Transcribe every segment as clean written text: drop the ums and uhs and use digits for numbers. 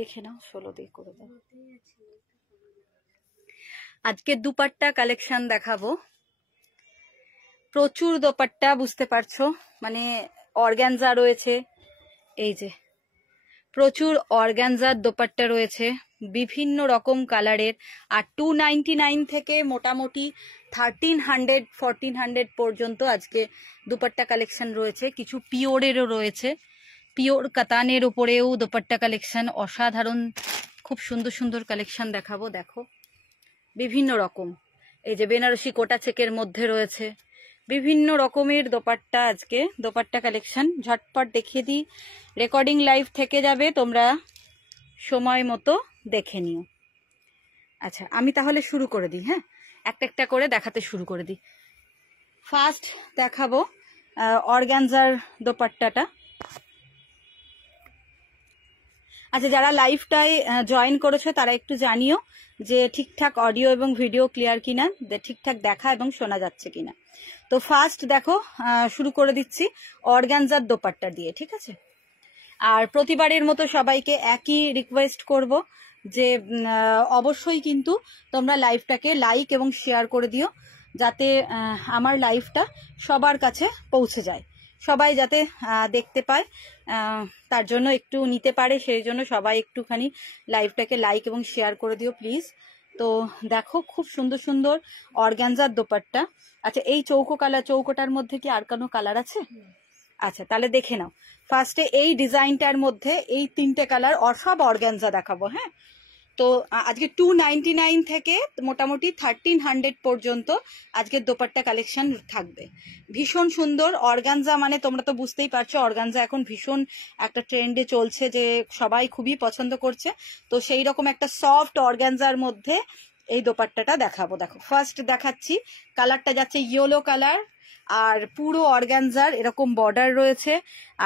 দেখে নাও, 16 দিয়ে করে দাও। আজকে দুপাট্টা কালেকশন দেখাবো, প্রচুর দোপাট্টা, বুঝতে পারছো, মানে অর্গানজা রয়েছে, এই যে প্রচুর অর্গানজার দোপাট্টা রয়েছে বিভিন্ন রকম কালারের। আর 299 থেকে মোটামুটি 1300 1400 পর্যন্ত আজকে দোপাট্টা কালেকশন রয়েছে। কিছু পিওরেরও রয়েছে, পিওর কাতানের উপরেও দোপাট্টা কালেকশন অসাধারণ, খুব সুন্দর সুন্দর কালেকশন দেখাবো। দেখো বিভিন্ন রকম, এই যে বেনারসি কোটা চেকের মধ্যে রয়েছে বিভিন্ন রকমের দোপাট্টা। আজকে দোপাট্টা কালেকশন ঝটপট দেখিয়ে দিই, রেকর্ডিং লাইভ থেকে যাবে, তোমরা সময় মতো দেখে নিও। আচ্ছা আমি তাহলে শুরু করে দিই, হ্যাঁ একটা একটা করে দেখাতে শুরু করে দিই। ফার্স্ট দেখাবো অর্গানজার দোপাট্টাটা। আচ্ছা যারা লাইভটায় জয়েন করেছো তারা একটু জানিও যে ঠিকঠাক অডিও এবং ভিডিও ক্লিয়ার কিনা, ঠিকঠাক দেখা এবং শোনা যাচ্ছে কিনা। তো ফার্স্ট দেখো শুরু করে দিচ্ছি অর্গানজার দোপাট্টা দিয়ে, ঠিক আছে। আর প্রতিবারের মতো সবাইকে একই রিকোয়েস্ট করব যে অবশ্যই কিন্তু তোমরা লাইভটাকে লাইক এবং শেয়ার করে দিও, যাতে আমার লাইভটা সবার কাছে পৌঁছে যায়, সবাই যাতে দেখতে পায়, তার জন্য একটু নিতে পারে, সেই জন্য সবাই একটুখানি লাইভটাকে লাইক এবং শেয়ার করে দিও প্লিজ। তো দেখো খুব সুন্দর সুন্দর অর্গানজার দোপাট্টা। আচ্ছা এই চৌকোটার মধ্যে কি আর কোনো কালার আছে? আচ্ছা তাহলে দেখে নাও। ফার্স্টে এই ডিজাইনটার মধ্যে এই তিনটে কালার সব অর্গানজা দেখাবো, হ্যাঁ। তো আজকে 299 থেকে মোটামুটি 1300 পর্যন্ত আজকের দোপাট্টা কালেকশন থাকবে। ভীষণ সুন্দর অর্গানজা, মানে তোমরা তো বুঝতেই পারছো অর্গানজা এখন ভীষণ একটা ট্রেন্ডে চলছে, যে সবাই খুবই পছন্দ করছে। তো সেই রকম একটা সফট অর্গানজার মধ্যে এই দোপাট্টাটা দেখাবো। দেখো ফার্স্ট দেখাচ্ছি, কালারটা যাচ্ছে ইয়েলো কালার, আর পুরো অর্গানজার এরকম বর্ডার রয়েছে,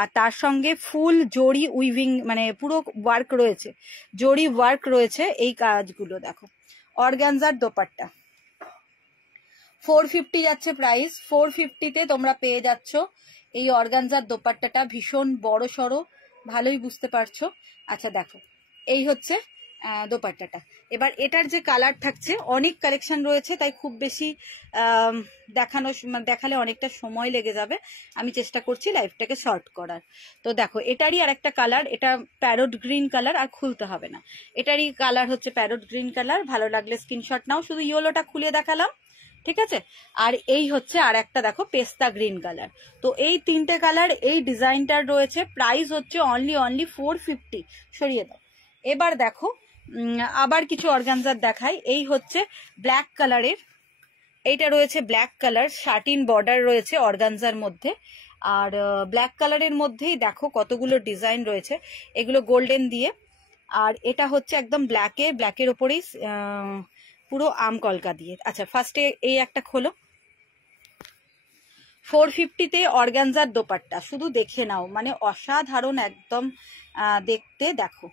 আর তার সঙ্গে ফুল জরি উইভিং, মানে পুরো ওয়ার্ক রয়েছে, জরি ওয়ার্ক রয়েছে। এই কাজগুলো দেখো অর্গানজার দোপাট্টা 450 যাচ্ছে প্রাইস। 450-তে তোমরা পেয়ে যাচ্ছ এই অর্গানজার দোপাট্টাটা, ভীষণ বড় সড়ো, ভালোই বুঝতে পারছো। আচ্ছা দেখো এই হচ্ছে দোপাট্টাটা। এবার এটার যে কালার থাকছে, অনেক কালেকশন রয়েছে, তাই খুব বেশি দেখালে অনেকটা সময় লেগে যাবে, আমি চেষ্টা করছি লাইভটাকে শর্ট করার। তো দেখো এটারই আর একটা কালার, এটা প্যারট গ্রিন কালার, আর খুলতে হবে না, এটারই কালার হচ্ছে প্যারট গ্রিন কালার। ভালো লাগলে স্ক্রিনশট নাও, শুধু ইয়েলোটা খুলে দেখালাম, ঠিক আছে। আর এই হচ্ছে আর একটা দেখো পেস্তা গ্রিন কালার। তো এই তিনটে কালার এই ডিজাইনটার রয়েছে, প্রাইস হচ্ছে অনলি 450। সরিয়ে দাও। এবার দেখো আবার কিছু অর্গানজার দেখাই। এই হচ্ছে ব্ল্যাক কালারের, এইটা রয়েছে ব্ল্যাক কালার, শার্টিন বর্ডার রয়েছে অর্গানজার মধ্যে। আর ব্ল্যাক কালারের মধ্যেই দেখো কতগুলো ডিজাইন রয়েছে, এগুলো গোল্ডেন দিয়ে। আর এটা হচ্ছে একদম ব্ল্যাকের ওপরেই পুরো আম কলকা দিয়ে। আচ্ছা ফার্স্টে এই একটা খোলো। 450-তে অর্গানজার দোপাট্টা, শুধু দেখে নাও, মানে অসাধারণ একদম দেখতে। দেখো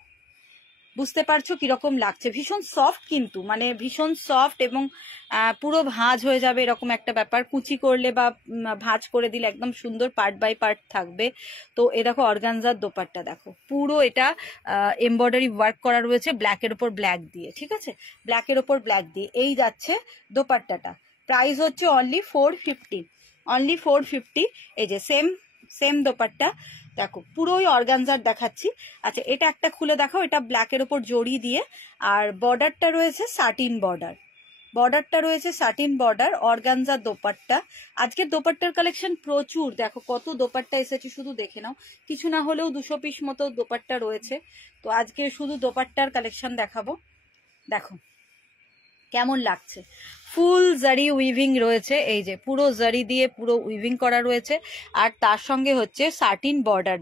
বুঝতে পারছো কিরকম লাগছে, ভীষণ সফট কিন্তু, মানে ভীষণ সফট, এবং পুরো ভাঁজ হয়ে যাবে এরকম একটা ব্যাপার। কুচি করলে বা ভাঁজ করে দিলে একদম সুন্দর পার্ট বাই পার্ট থাকবে। তো এ দেখো অর্গানজার দোপাট্টা, দেখো পুরো এটা এমব্রয়ডারি ওয়ার্ক করা রয়েছে ব্ল্যাকের ওপর ব্ল্যাক দিয়ে, ঠিক আছে, ব্ল্যাকের ওপর ব্ল্যাক দিয়ে। এই যাচ্ছে দোপাট্টাটা, প্রাইস হচ্ছে অনলি 450। এই যে সেম দোপাট্টা, দেখো পুরোই অর্গানজার দেখাচ্ছি। আচ্ছা এটা একটা খুলে দেখো, এটা ব্ল্যাকের ওপর জড়ি দিয়ে, আর বর্ডারটা রয়েছে সাটিন বর্ডার, অর্গানজার দোপাট্টা। আজকের দোপাট্টার কালেকশন প্রচুর, দেখো কত দোপাট্টা এসেছে, শুধু দেখে নাও, কিছু না হলেও 200 পিস মতো দোপাট্টা রয়েছে। তো আজকে শুধু দোপাট্টার কালেকশন দেখাবো। দেখো কেমন লাগছে, ফুল জারি উইভিং রয়েছে, এই যে পুরো জারি দিয়ে পুরো উইভিং করা রয়েছে, আর তার সঙ্গে হচ্ছে সাটিন বর্ডার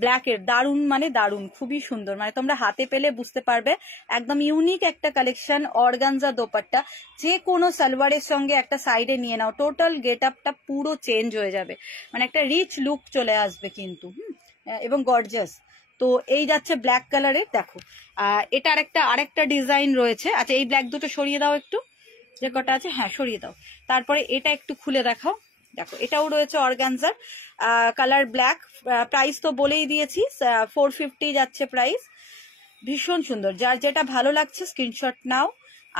ব্ল্যাকের দারুণ, মানে দারুণ, খুবই সুন্দর, মানে তোমরা হাতে পেলে বুঝতে পারবে একদম ইউনিক একটা কালেকশন। অর্গানজা দোপাট্টা যে কোনো সালোয়ারের সঙ্গে একটা সাইডে নিয়ে নাও, টোটাল গেট আপটা পুরো চেঞ্জ হয়ে যাবে, মানে একটা রিচ লুক চলে আসবে কিন্তু, এবং গর্জাস। তো এই যাচ্ছে ব্ল্যাক কালারের, দেখো এটা আরেকটা ডিজাইন রয়েছে। আচ্ছা এই ব্ল্যাক দুটো সরিয়ে দাও একটু, যে কটা আছে, হ্যাঁ সরিয়ে দাও। তারপরে এটা একটু খুলে দেখাও, দেখো এটাও রয়েছে অর্গানজার, কালার ব্ল্যাক। প্রাইস তো বলেই দিয়েছি, 450 যাচ্ছে প্রাইস। ভীষণ সুন্দর। যার যেটা ভালো লাগছে স্ক্রিনশট নাও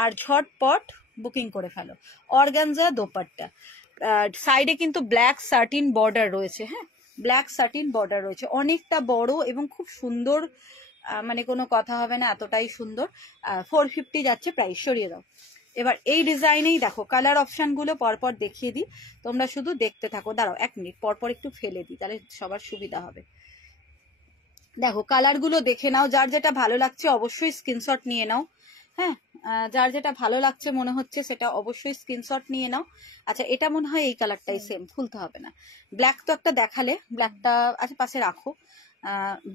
আর ঝটপট বুকিং করে ফেলো। অর্গানজা দোপাট্টা, সাইডে কিন্তু ব্ল্যাক সাটিন বর্ডার রয়েছে। হ্যাঁ, ব্ল্যাক সাটিন বর্ডার রয়েছে, অনেকটা বড় এবং খুব সুন্দর, মানে কোনো কথা হবে না, এতটাই সুন্দর। 450 যাচ্ছে প্রাইস। সরিয়ে দাও। এবার এই ডিজাইনেই দেখো কালার অপশন গুলো পরপর দেখিয়ে দিই, তোমরা শুধু দেখতে থাকো। দাঁড়াও 1 মিনিট, পরপর একটু ফেলে দিই, তাহলে সবার সুবিধা হবে। দেখো কালার গুলো দেখে নাও, যার যেটা ভালো লাগছে অবশ্যই স্ক্রিনশট নিয়ে নাও। হ্যাঁ, যার যেটা ভালো লাগছে মনে হচ্ছে সেটা অবশ্যই স্ক্রিনশট নিয়ে নাও। আচ্ছা, এটা মনে হয় এই কালারটাই সেম, খুলতে হবে না। ব্ল্যাক তো একটা দেখালে, ব্ল্যাকটা আচ্ছা পাশে রাখো।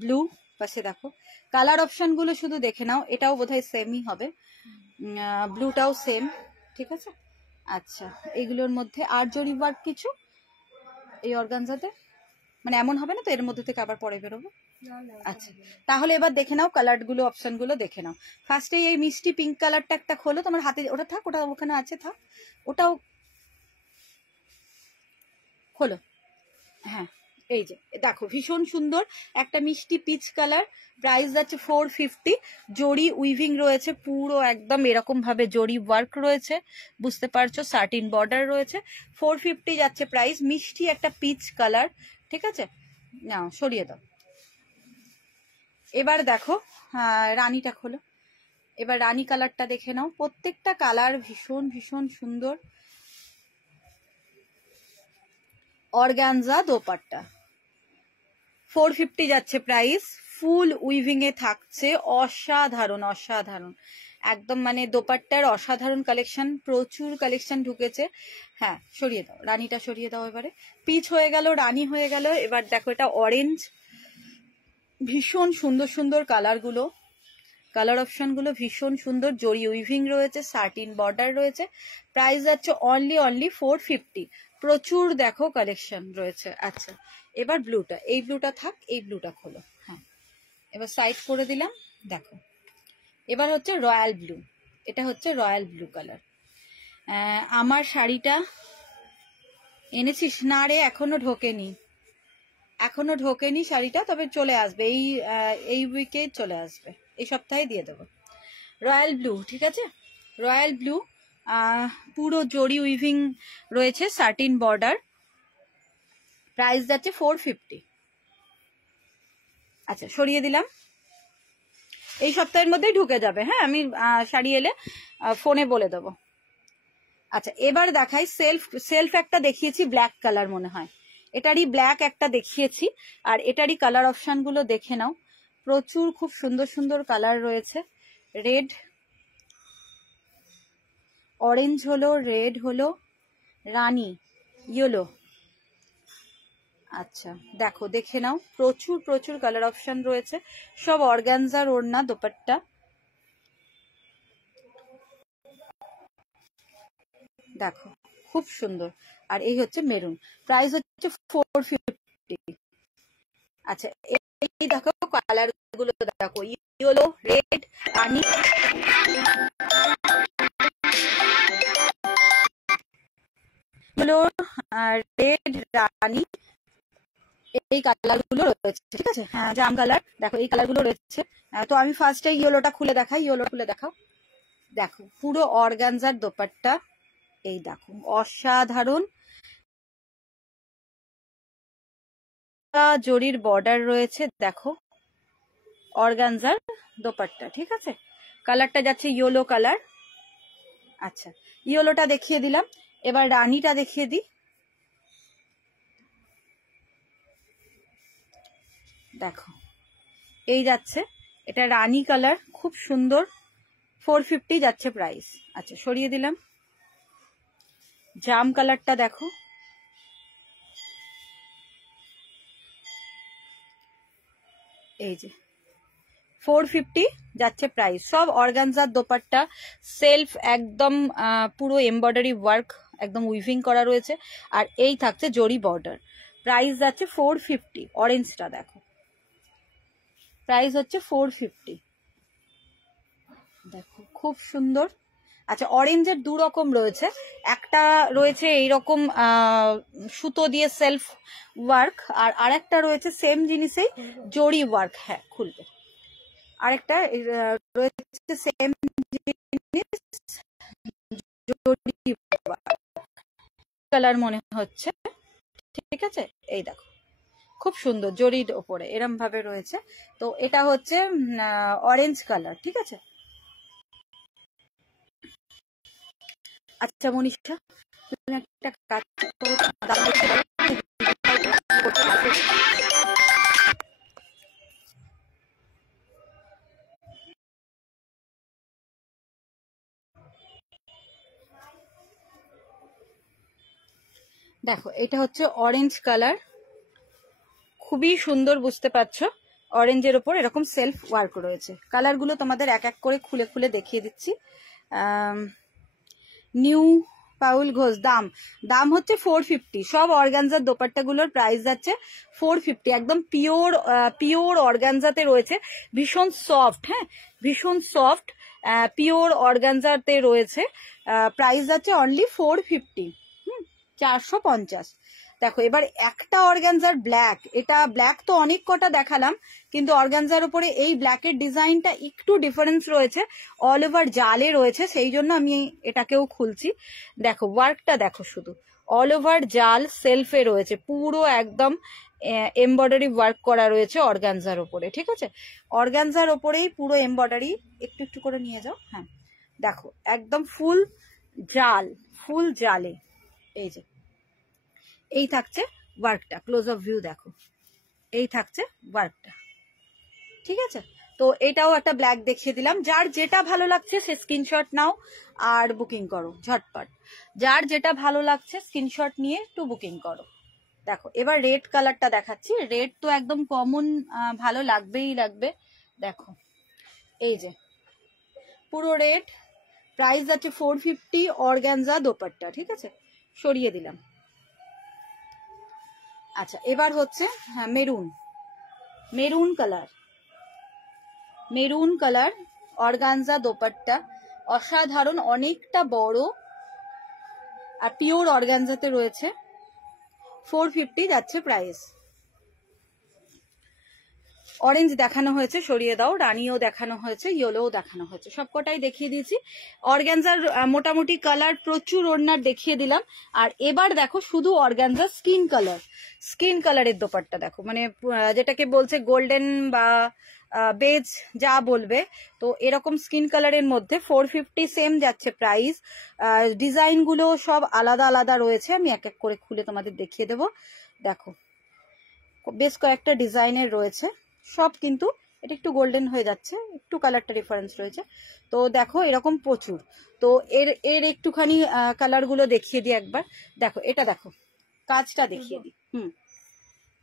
ব্লু পাশে দেখো, কালার অপশন গুলো শুধু দেখে নাও। এটাও বোধহয় সেমই হবে, ব্লুটাও সেম, ঠিক আছে। আচ্ছা, এগুলোর মধ্যে আর জরি ওয়ার্ক কিছু এই অর্গানজাতে, মানে এমন হবে না তো এর মধ্যে থেকে আবার পরে বেরোবো? আচ্ছা, তাহলে এবার দেখে নাও কালার গুলো, অপশন গুলো দেখে নাও। ফার্স্টে এই মিষ্টি পিঙ্ক কালারটা একটা খোলো, তোমার হাতে ওটা থাক, ওটা ওখানে আছে থাক, ওটাও খোলো। হ্যাঁ, এই যে দেখো ভীষণ সুন্দর একটা মিষ্টি পিচ কালার। প্রাইস যাচ্ছে 450। জরি উইভিং রয়েছে পুরো একদম এরকম ভাবে, জরি ওয়ার্ক রয়েছে, বুঝতে পারছো, সার্টিন বর্ডার রয়েছে। 450 যাচ্ছে প্রাইস। মিষ্টি একটা পিচ কালার, ঠিক আছে। না, সরিয়ে দাও। এবার দেখো রানীটা খোলো। এবার রানী কালারটা দেখে নাও। প্রত্যেকটা কালার ভীষণ ভীষণ সুন্দর। অর্গানজা দোপাট্টা 450 যাচ্ছে প্রাইস। ফুল উইভিং এ থাকছে, অসাধারণ অসাধারণ একদম, মানে দোপাট্টার অসাধারণ কালেকশন, প্রচুর কালেকশন ঢুকেছে। হ্যাঁ, সরিয়ে দাও, রানীটা সরিয়ে দাও। এবারে পিচ হয়ে গেল, রানী হয়ে গেল। এবার দেখো এটা অরেঞ্জ, ভীষণ সুন্দর সুন্দর কালার গুলো, কালার অপশন গুলো ভীষণ সুন্দর। জরি উইভিং রয়েছে, সার্টিন বর্ডার রয়েছে। প্রাইস যাচ্ছে অনলি 450। প্রচুর দেখো কালেকশন রয়েছে। আচ্ছা, এবার ব্লুটা, এই ব্লুটা থাক, এই ব্লুটা খোলো। হ্যাঁ, এবার সাইড করে দিলাম। দেখো এবার হচ্ছে রয়্যাল ব্লু, এটা হচ্ছে রয়্যাল ব্লু কালার। আমার শাড়িটা এনেছিস না রে? এখনো ঢোকেনি, এখনো ঢোকেনি শাড়িটা, তবে চলে আসবে এই উইকে চলে আসবে, এই সপ্তাহে দিয়ে দেবো। রয়্যাল ব্লু, ঠিক আছে, রয়্যাল ব্লু, পুরো জরি উইভিং রয়েছে, সার্টিন বর্ডার। প্রাইস যাচ্ছে 450। আচ্ছা, সরিয়ে দিলাম, এই সপ্তাহের মধ্যেই ঢুকে যাবে। হ্যাঁ, আমি শাড়ি এলে ফোনে বলে দেবো। আচ্ছা, এবার দেখাই সেলফ একটা দেখিয়েছি ব্ল্যাক কালার মনে হয়, এটারই ব্ল্যাক একটা দেখিয়েছি। আর এটারই কালার অপশন গুলো দেখে নাও, প্রচুর খুব সুন্দর সুন্দর কালার রয়েছে। রেড, অরেঞ্জ হলো, রেড হলো, রানী, ইয়েলো। আচ্ছা, দেখো দেখে নাও, প্রচুর প্রচুর কালার অপশন রয়েছে। সব অর্গানজার ওড়না দোপাট্টা, দেখো খুব সুন্দর। আর এই হচ্ছে মেরুন, প্রাইস হচ্ছে 450। আচ্ছা, এই দেখো কালার গুলো দেখো, ইয়েলো, রেড, রানী, রেড, রানী, এই কালার গুলো রয়েছে, ঠিক আছে। হ্যাঁ, জাম কালার, দেখো এই কালার গুলো রয়েছে। তো আমি ফার্স্টে ইয়েলোটা খুলে দেখাই, ইয়েলো খুলে দেখাও। দেখো পুরো অর্গানজার দোপাট্টা, এই দেখো অসাধারণ জরির বর্ডার রয়েছে। দেখো অর্গানজার দোপাট্টা, ঠিক আছে। কালারটা যাচ্ছে ইয়েলো কালার। আচ্ছা, ইয়েলোটা দেখিয়ে দিলাম, এবার রানীটা দেখিয়ে দিই। দেখো এই যাচ্ছে, এটা রানী কালার, খুব সুন্দর। 450 যাচ্ছে প্রাইস। আচ্ছা, সরিয়ে দিলাম। জাম কালারটা দেখো, এই যে 450 যাচ্ছে প্রাইস। সব অর্গানজার দোপাট্টা, সেলফ একদম পুরো এমব্রয়ডারি ওয়ার্ক, একদম উইভিং করা রয়েছে। আর এই থাকছে জরি বর্ডার। প্রাইস যাচ্ছে 450। অরেঞ্জটা দেখো, প্রাইস হচ্ছে 450। দেখো খুব সুন্দর। আচ্ছা, অরেঞ্জের দু রকম রয়েছে, একটা রয়েছে এইরকম সুতো দিয়ে সেলফ ওয়ার্ক, আর আরেকটা রয়েছে সেম জিনিসেই জরি ওয়ার্ক। হ্যাঁ, খুলবে। আরেকটা রয়েছে সেম কালার মনে হচ্ছে, ঠিক আছে। এই দেখো খুব সুন্দর জরির ওপরে এরম ভাবে রয়েছে। তো এটা হচ্ছে অরেঞ্জ কালার, ঠিক আছে। আচ্ছা মনীষা, তুমি একটা কাজ করো, দেখো এটা হচ্ছে অরেঞ্জ কালার, খুবই সুন্দর, বুঝতে পারছো। অরেঞ্জের ওপর এরকম সেলফ ওয়ার্ক রয়েছে। কালারগুলো তোমাদের এক এক করে খুলে খুলে দেখিয়ে দিচ্ছি। নিউ পাউল ঘোষ, দাম হচ্ছে 450। সব অর্গানজার দোপাট্টাগুলোর প্রাইস যাচ্ছে 450। একদম পিওর অর্গানজাতে রয়েছে, ভীষণ সফট, হ্যাঁ ভীষণ সফট পিওর অর্গানজাতে রয়েছে। প্রাইস যাচ্ছে অনলি 450, 450। দেখো এবার একটা অর্গানজার ব্ল্যাক, এটা ব্ল্যাক তো অনেক কটা দেখালাম, কিন্তু অর্গানজার উপরে এই ব্ল্যাকের ডিজাইনটা একটু ডিফারেন্স রয়েছে, অল ওভার জালে রয়েছে, সেই জন্য আমি এটাকেও খুলছি। দেখো ওয়ার্কটা দেখো, শুধু অল ওভার জাল সেলফে রয়েছে, পুরো একদম এমব্রয়ডারি ওয়ার্ক করা রয়েছে অর্গানজার উপরে, ঠিক আছে। অর্গানজার ওপরেই পুরো এমব্রয়ডারি, একটু একটু করে নিয়ে যাও, হ্যাঁ দেখো একদম ফুল জালে। এই যে এই থাকছে ওয়ার্কটা, ক্লোজ অফ ভিউ দেখো, এই থাকছে ওয়ার্কটা, ঠিক আছে। তো এটাও একটা ব্ল্যাক দেখিয়ে দিলাম। যার যেটা ভালো লাগছে সে স্ক্রিনশট নাও আর বুকিং করো ঝটপট। যার যেটা ভালো লাগছে স্ক্রিনশট নিয়ে একটু বুকিং করো। দেখো এবার রেড কালারটা দেখাচ্ছি। রেড তো একদম কমন, ভালো লাগবেই লাগবে। দেখো এই যে পুরো রেড, প্রাইস আছে 450, অর্গানজা দোপাট্টা, ঠিক আছে, সরিয়ে দিলাম। আচ্ছা এবার হচ্ছে হ্যাঁ মেরুন কালার অর্গানজা দোপাট্টা, অসাধারণ, অনেকটা বড় আর পিওর অর্গানজাতে রয়েছে। 450 যাচ্ছে প্রাইস। অরেঞ্জ দেখানো হয়েছে, সরিয়ে দাও, রানিও দেখানো হয়েছে, ইয়েলোও দেখানো হয়েছে, সবকটাই দেখিয়ে দিয়েছি। অর্গানজার মোটামুটি কালার প্রচুর ওড়নার দেখিয়ে দিলাম। আর এবার দেখো শুধু অর্গানজার স্কিন কালারের দোপাট্টা দেখো, মানে যেটাকে বলছে গোল্ডেন বা বেজ যা বলবে, তো এরকম স্কিন কালারের মধ্যে 450 সেম যাচ্ছে প্রাইস। ডিজাইন গুলো সব আলাদা আলাদা রয়েছে, আমি এক এক করে খুলে তোমাদের দেখিয়ে দেবো। দেখো বেশ কয়েকটা ডিজাইনের রয়েছে, সব কিন্তু এটা একটু গোল্ডেন হয়ে যাচ্ছে, একটু কালারটা ডিফারেন্স রয়েছে। তো দেখো এরকম প্রচুর। তো এর একটুখানি কালার গুলো দেখিয়ে দিই একবার। দেখো এটা দেখো, কাজটা দেখিয়ে দিই।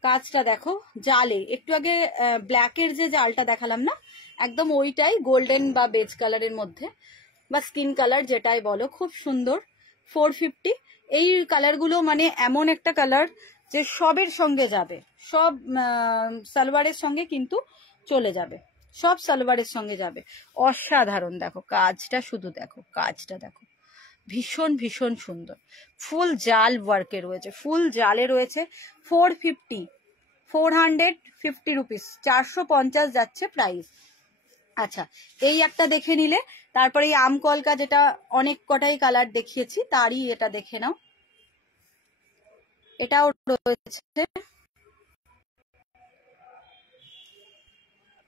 কাজটা দেখো জালে, একটু আগে ব্ল্যাকের যে জালটা দেখালাম না, একদম ওইটাই গোল্ডেন বা বেজ কালারের মধ্যে বা স্কিন কালার যেটাই বলো, খুব সুন্দর। 450। এই কালারগুলো মানে এমন একটা কালার যে সবের সঙ্গে যাবে, সব সালোয়ারের সঙ্গে কিন্তু চলে যাবে, সব সালোয়ারের সঙ্গে যাবে। অসাধারণ, দেখো কাজটা, শুধু দেখো কাজটা দেখো, ভীষণ ভীষণ সুন্দর। ফুল জাল ওয়ার্কে রয়েছে, ফুল জালে রয়েছে। 450 রুপিস, 450 যাচ্ছে প্রাইস। আচ্ছা এই একটা দেখে নিলে, তারপরে এই আম কলকা, যেটা অনেক কটাই কালার দেখিয়েছি, তারই এটা দেখে নাও। এটাও রয়েছে,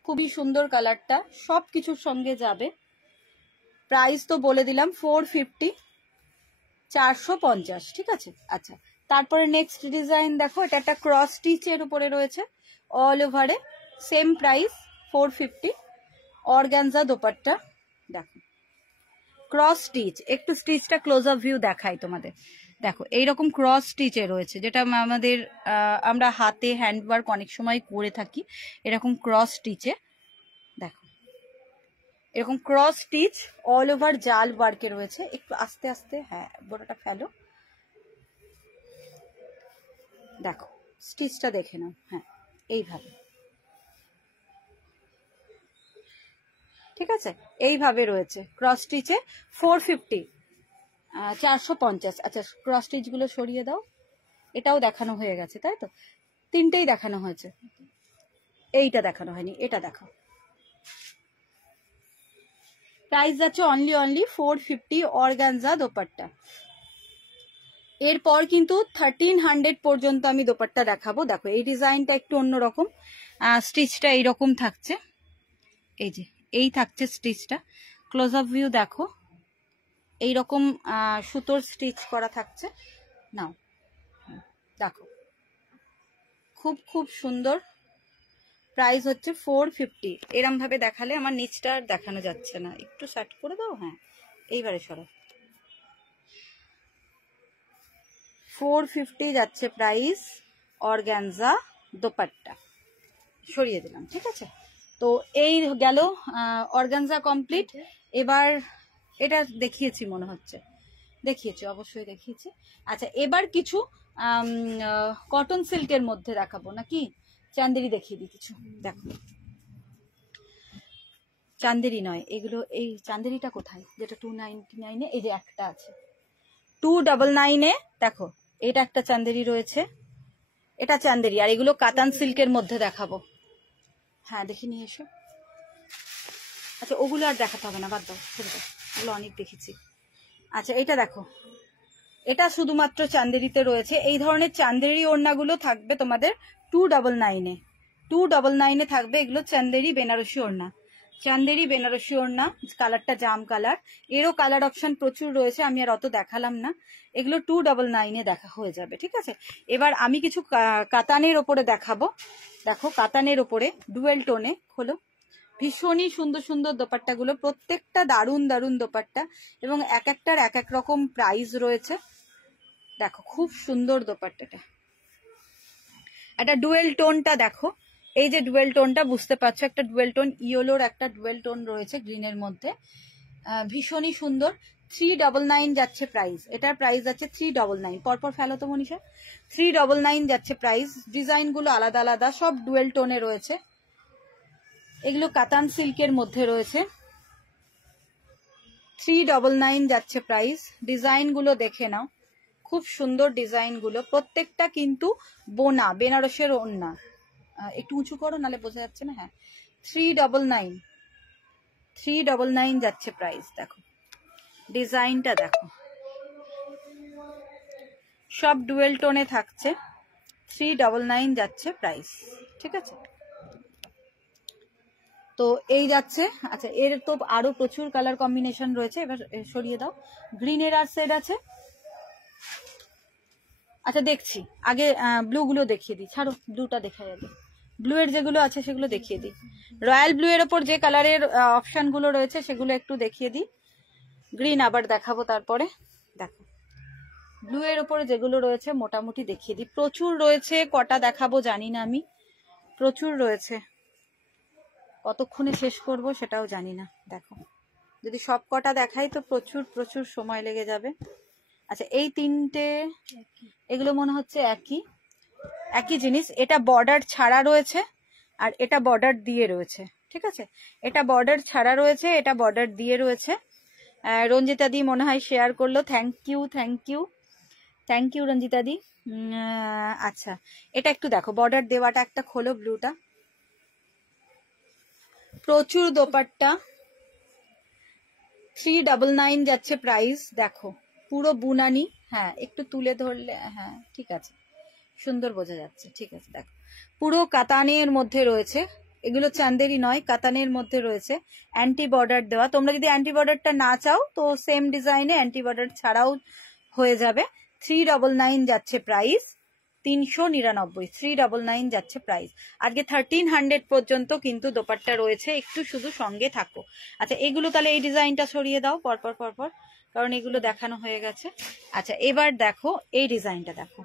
খুবই সুন্দর কালারটা, সব কিছুর সঙ্গে যাবে। প্রাইস তো বলে দিলাম 450, 450, ঠিক আছে। আচ্ছা তারপরে নেক্সট ডিজাইন দেখো, এটা একটা ক্রস স্টিচের উপরে রয়েছে, অল ওভারে সেম প্রাইস 450, অর্গানজা দোপাট্টা। দেখো ক্রস স্টিচ, একটু স্টিচটা ক্লোজ আপ ভিউ দেখাই তোমাদের। দেখো এইরকম ক্রস স্টিচে রয়েছে, যেটা আমাদের আমরা হাতে হ্যান্ডওয়ার্ক অনেক সময় করে থাকি, এরকম ক্রস স্টিচে। দেখো এরকম ক্রস স্টিচ অল ওভার জাল ওয়ার্কে রয়েছে। একটু আস্তে আস্তে, হ্যাঁ বড়টা ফেলো, দেখো স্টিচটা দেখে নাও, হ্যাঁ এইভাবে, ঠিক আছে, এইভাবে রয়েছে ক্রস স্টিচে 450, 450। আচ্ছা ক্রস স্টিচ গুলো সরিয়ে দাও, এটাও দেখানো হয়ে গেছে তাই তো, তিনটেই দেখানো হয়েছে, এইটা দেখানো হয়নি, এটা দেখাও। প্রাইস যাচ্ছে অনলি 450 অর্গানজা দোপাট্টা। এরপর কিন্তু 1300 পর্যন্ত আমি দোপাট্টা দেখাবো। দেখো এই ডিজাইনটা একটু অন্যরকম, স্টিচটা এইরকম থাকছে, এই যে এই থাকছে স্টিচটা, ক্লোজ আপ ভিউ দেখো, এইরকম সুতোর স্টিচ করা থাকছে। নাও দেখো খুব খুব সুন্দর। প্রাইস হচ্ছে 450। এরম ভাবে দেখালে আমার নিচটা আর দেখানো যাচ্ছে না, একটু সেট করে দাও। হ্যাঁ এইবারে সরো। 450 যাচ্ছে প্রাইস অর্গানজা দোপাট্টা, সরিয়ে দিলাম, ঠিক আছে। তো এই গেল অর্গানজা কমপ্লিট। এবার এটা দেখিয়েছি মনে হচ্ছে, দেখিয়েছি, অবশ্যই দেখিয়েছি। আচ্ছা এবার কিছু কটন সিল্কের মধ্যে দেখাবো নাকি, চান্দেরি দেখিয়ে দিই কিছু। দেখো চান্দেরি নয় এগুলো, এই চান্দেরিটা কোথায়, যেটা 299-এ, এই যে একটা আছে 299-এ। দেখো এটা একটা চান্দেরি রয়েছে, এটা চান্দেরি, আর এগুলো কাতান সিল্কের মধ্যে দেখাবো। হ্যাঁ দেখে নিয়ে এসো। আচ্ছা ওগুলো আর দেখাতে হবে না, বাদ দাও, ছেড়ে দাও, ওগুলো অনেক দেখেছি। আচ্ছা এটা দেখো, এটা শুধুমাত্র চান্দেরিতে রয়েছে। এই ধরনের চান্দেরি ওড়নাগুলো থাকবে তোমাদের 299-এ, 299-এ থাকবে এগুলো চান্দেরি বেনারসি ওড়না। চান্দেরি বেনারসি ওড়না, কালারটা জাম কালার, এরও কালার অপশন প্রচুর রয়েছে, আমি আর অত দেখালাম না। এগুলো 299-এ দেখা হয়ে যাবে, ঠিক আছে। এবার আমি কিছু কাতানের ওপরে দেখাবো। দেখো কাতানের ওপরে ডুয়েল টোনে, খোলো, ভীষণই সুন্দর সুন্দর দোপাট্টাগুলো, প্রত্যেকটা দারুণ দারুণ দোপাট্টা, এবং এক একটার এক এক রকম প্রাইস রয়েছে। দেখো খুব সুন্দর দোপাট্টাটা, একটা ডুয়েল টোনটা দেখো, এই যে ডুয়েল টোনটা বুঝতে পারছো, একটা ডুয়েল টোন, ইয়েলোর একটা ডুয়েল টোন রয়েছে গ্রিনের মধ্যে, ভীষণই সুন্দর। 399 যাচ্ছে প্রাইস, এটার প্রাইস যাচ্ছে 399। পরপর ফেলো তো মনীষা, 399 যাচ্ছে প্রাইস। ডিজাইন গুলো আলাদা আলাদা, সব ডুয়েল টোনে রয়েছে, এগুলো কাতান সিল্কের মধ্যে রয়েছে। 399 যাচ্ছে প্রাইস। ডিজাইন গুলো দেখে নাও, খুব সুন্দর ডিজাইন গুলো, প্রত্যেকটা কিন্তু বোনা বেনারসের ওড়না। একটু উঁচু করো নালে বোঝা যাচ্ছে না। হ্যাঁ 399 যাচ্ছে প্রাইস। দেখো ডিজাইনটা দেখো, সব ডুয়েল টোনে থাকছে, 399 যাচ্ছে প্রাইস, ঠিক আছে। তো এই যাচ্ছে। আচ্ছা এর তো আরো প্রচুর কালার কম্বিনেশন রয়েছে, এবার সরিয়ে দাও। গ্রিনের আর সেট আছে, আচ্ছা দেখছি, আগে ব্লু গুলো দেখিয়ে দিই, ছাড়ো ব্লুটা দেখা যাবে, ব্লু এর যেগুলো আছে সেগুলো দেখিয়ে দিই। রয়্যাল ব্লু এর ওপর যে কালারের অপশন গুলো রয়েছে সেগুলো একটু দেখিয়ে দিই, গ্রিন আবার দেখাবো তারপরে। দেখো ব্লু এর ওপরে যেগুলো রয়েছে মোটামুটি দেখিয়ে দিই, প্রচুর রয়েছে, কটা দেখাবো জানি না আমি, প্রচুর রয়েছে, কতক্ষণে শেষ করব সেটাও জানি না। দেখো যদি সব কটা দেখাই তো প্রচুর প্রচুর সময় লেগে যাবে। আচ্ছা এই তিনটে, এগুলো মনে হচ্ছে একই জিনিস, এটা বর্ডার ছাড়া রয়েছে আর এটা বর্ডার দিয়ে রয়েছে, ঠিক আছে। এটা বর্ডার ছাড়া রয়েছে, এটা বর্ডার দিয়ে রয়েছে। রঞ্জিতা দি মনে হয় শেয়ার করলো, thank you thank you thank you Ranjita দি। আচ্ছা এটা একটু দেখো, বর্ডার দেওয়াটা একটা খোলো, ব্লুটা, প্রচুর দোপাট্টা, 399 যাচ্ছে প্রাইস। দেখো পুরো বুনানি, হ্যাঁ একটু তুলে ধরলে, হ্যাঁ ঠিক আছে, সুন্দর বোঝা যাচ্ছে, ঠিক আছে। দেখো পুরো কাতানের মধ্যে রয়েছে, এগুলো চান্দেরি নয়, কাতানের মধ্যে রয়েছে, অ্যান্টি বর্ডার দেওয়া। তোমরা যদি অ্যান্টি বর্ডারটা না চাও তো সেম ডিজাইনে অ্যান্টি বর্ডার ছাড়াও হয়ে যাবে। 399 যাচ্ছে প্রাইস, 399, 399 যাচ্ছে প্রাইস। আজকে 1300 পর্যন্ত কিন্তু দোপাট্টা রয়েছে, একটু শুধু সঙ্গে থাকো। আচ্ছা এগুলো তাহলে এই ডিজাইনটা সরিয়ে দাও পরপর পরপর, কারণ এগুলো দেখানো হয়ে গেছে। আচ্ছা এবার দেখো এই ডিজাইনটা দেখো,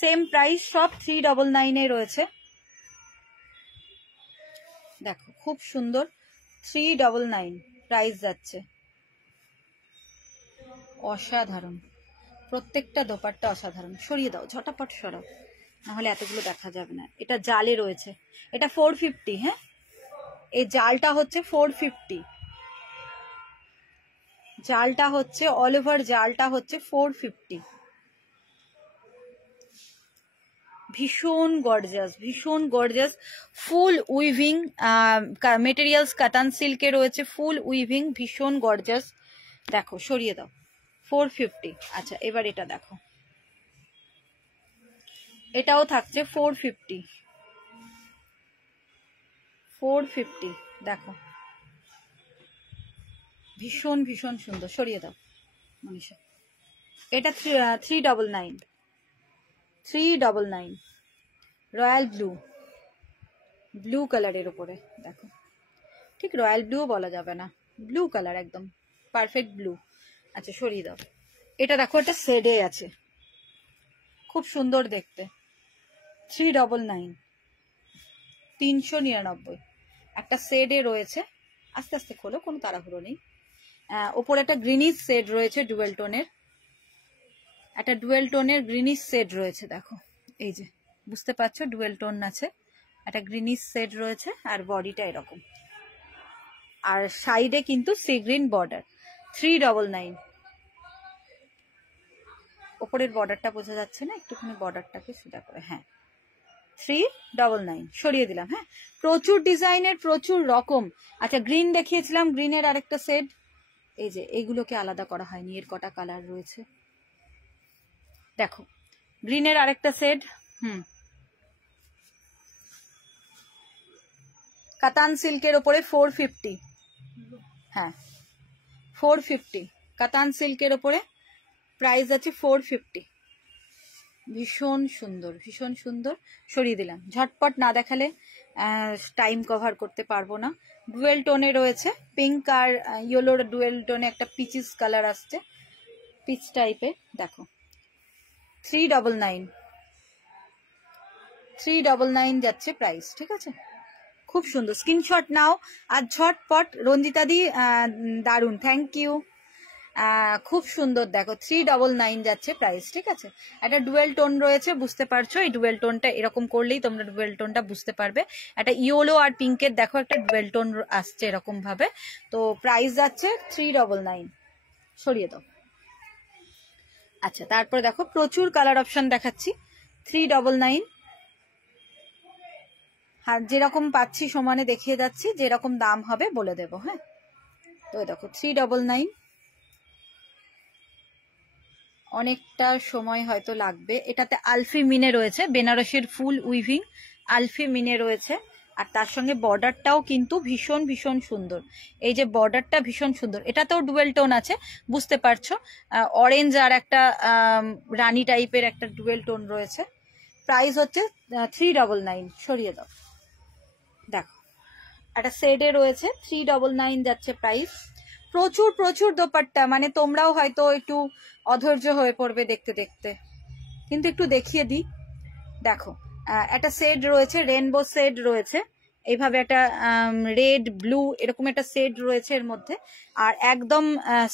সেম প্রাইস, সব 399 এ রয়েছে। দেখো খুব সুন্দর, 399 প্রাইস যাচ্ছে, অসাধারণ, প্রত্যেকটা দোপাট্টা অসাধারণ। সরিয়ে দাও, ঝটাপট সরাও, নাহলে এতগুলো দেখা যাবে না। এটা জালে রয়েছে, এটা 450, হ্যাঁ এই জালটা হচ্ছে 450, জালটা হচ্ছে অল ওভার, জালটা হচ্ছে 450। ভীষণ গর্জাস ফুল উইভিং মেটেরিয়ালস কাতান সিল্কে রয়েছে, ফুল উইভিং, ভীষণ গর্জাস। দেখো সরিয়ে দাও, 450। আচ্ছা এবার এটা দেখো, এটাও থাকছে 450। দেখো ভীষণ সুন্দর, সরিয়ে দাও মনীষা। এটা 399 রয়্যাল ব্লু কালারের উপরে। দেখো ঠিক রয়্যাল ব্লু বলা যাবে না, ব্লু কালার, একদম পারফেক্ট ব্লু। আচ্ছা সরিয়ে দাও। এটা দেখো, এটা শেডে আছে, খুব সুন্দর দেখতে। 399, 399। একটা শেডে রয়েছে, আস্তে আস্তে খোলো, কোনো তাড়াহুড়ো নেই। ওপরে একটা গ্রিনিশ শেড রয়েছে, ডুয়েল টোনের, একটা ডুয়েল টোনের গ্রিনিশ শেড রয়েছে। দেখো এই যে বুঝতে পারছো, ডুয়েল টোন আছে, একটা গ্রিনিশ শেড রয়েছে, আর বডিটা এরকম, আর সাইডে কিন্তু সি গ্রিন বর্ডার। 399। ওপরের বর্ডারটা বোঝা যাচ্ছে না, একটুখানি বর্ডারটাকে সোজা করে, হ্যাঁ 399 সরিয়ে দিলাম। হ্যাঁ প্রচুর ডিজাইনের, প্রচুর রকম। আচ্ছা গ্রিন দেখিয়েছিলাম, গ্রিনের আরেকটা সেট, এই যে এইগুলোকে আলাদা করা হয়নি, এর কটা কালার রয়েছে দেখো। গ্রিনের আরেকটা সেট, কাতান সিল্কের ওপরে 450। হ্যাঁ 450 কাতান সিল্কের ওপরে প্রাইস আছে 450। ভীষণ সুন্দর, সরিয়ে দিলাম। ঝটপট না দেখালে টাইম কভার করতে পারবো না। ডুয়েল টোনে রয়েছে, পিঙ্ক আর ইয়েলোর ডুয়েল টোনে একটা পিচিস কালার আসছে, পিচ টাইপের। দেখো 399 যাচ্ছে প্রাইস, ঠিক আছে? খুব সুন্দর, স্ক্রিনশট নাও আর ঝটপট। রঞ্জিতা দি দারুন, থ্যাংক ইউ, খুব সুন্দর। দেখো 399 যাচ্ছে প্রাইস, ঠিক আছে? একটা ডুয়েল টোন রয়েছে, বুঝতে পারছো? এই ডুয়েল টোনটা এরকম করলেই তোমরা ডুয়েল টোনটা বুঝতে পারবে। একটা ইয়েলো আর পিঙ্কের দেখো একটা ডুয়েল টোন আসছে এরকম ভাবে, তো প্রাইস যাচ্ছে 399। সরিয়ে দাও। আচ্ছা তারপরে দেখো প্রচুর কালার অপশন দেখাচ্ছি। 399, আর যেরকম পাচ্ছি সমানে দেখিয়ে যাচ্ছি, যেরকম দাম হবে বলে দেবো। হ্যাঁ তো দেখো 399, অনেকটা সময় হয়তো লাগবে। এটাতে আলফি মিনে রয়েছে, বেনারসির ফুল উইভিং আলফি মিনে রয়েছে, আর তার সঙ্গে বর্ডারটাও কিন্তু ভীষণ সুন্দর। এই যে বর্ডারটা ভীষণ সুন্দর, এটাতেও ডুয়েল টোন আছে, বুঝতে পারছো? অরেঞ্জ আর একটা রানী টাইপের একটা ডুয়েল টোন রয়েছে। প্রাইস হচ্ছে 399। সরিয়ে দাও। দেখো একটা শেডে রয়েছে, 399 যাচ্ছে প্রাইস। প্রচুর দোপাট্টা, মানে তোমরাও হয়তো একটু অধৈর্য হয়ে পড়বে দেখতে দেখতে, কিন্তু একটু দেখিয়ে দিই। দেখো একটা শেড রয়েছে, রেনবো শেড রয়েছে, এইভাবে একটা রেড ব্লু এরকম একটা শেড রয়েছে এর মধ্যে, আর একদম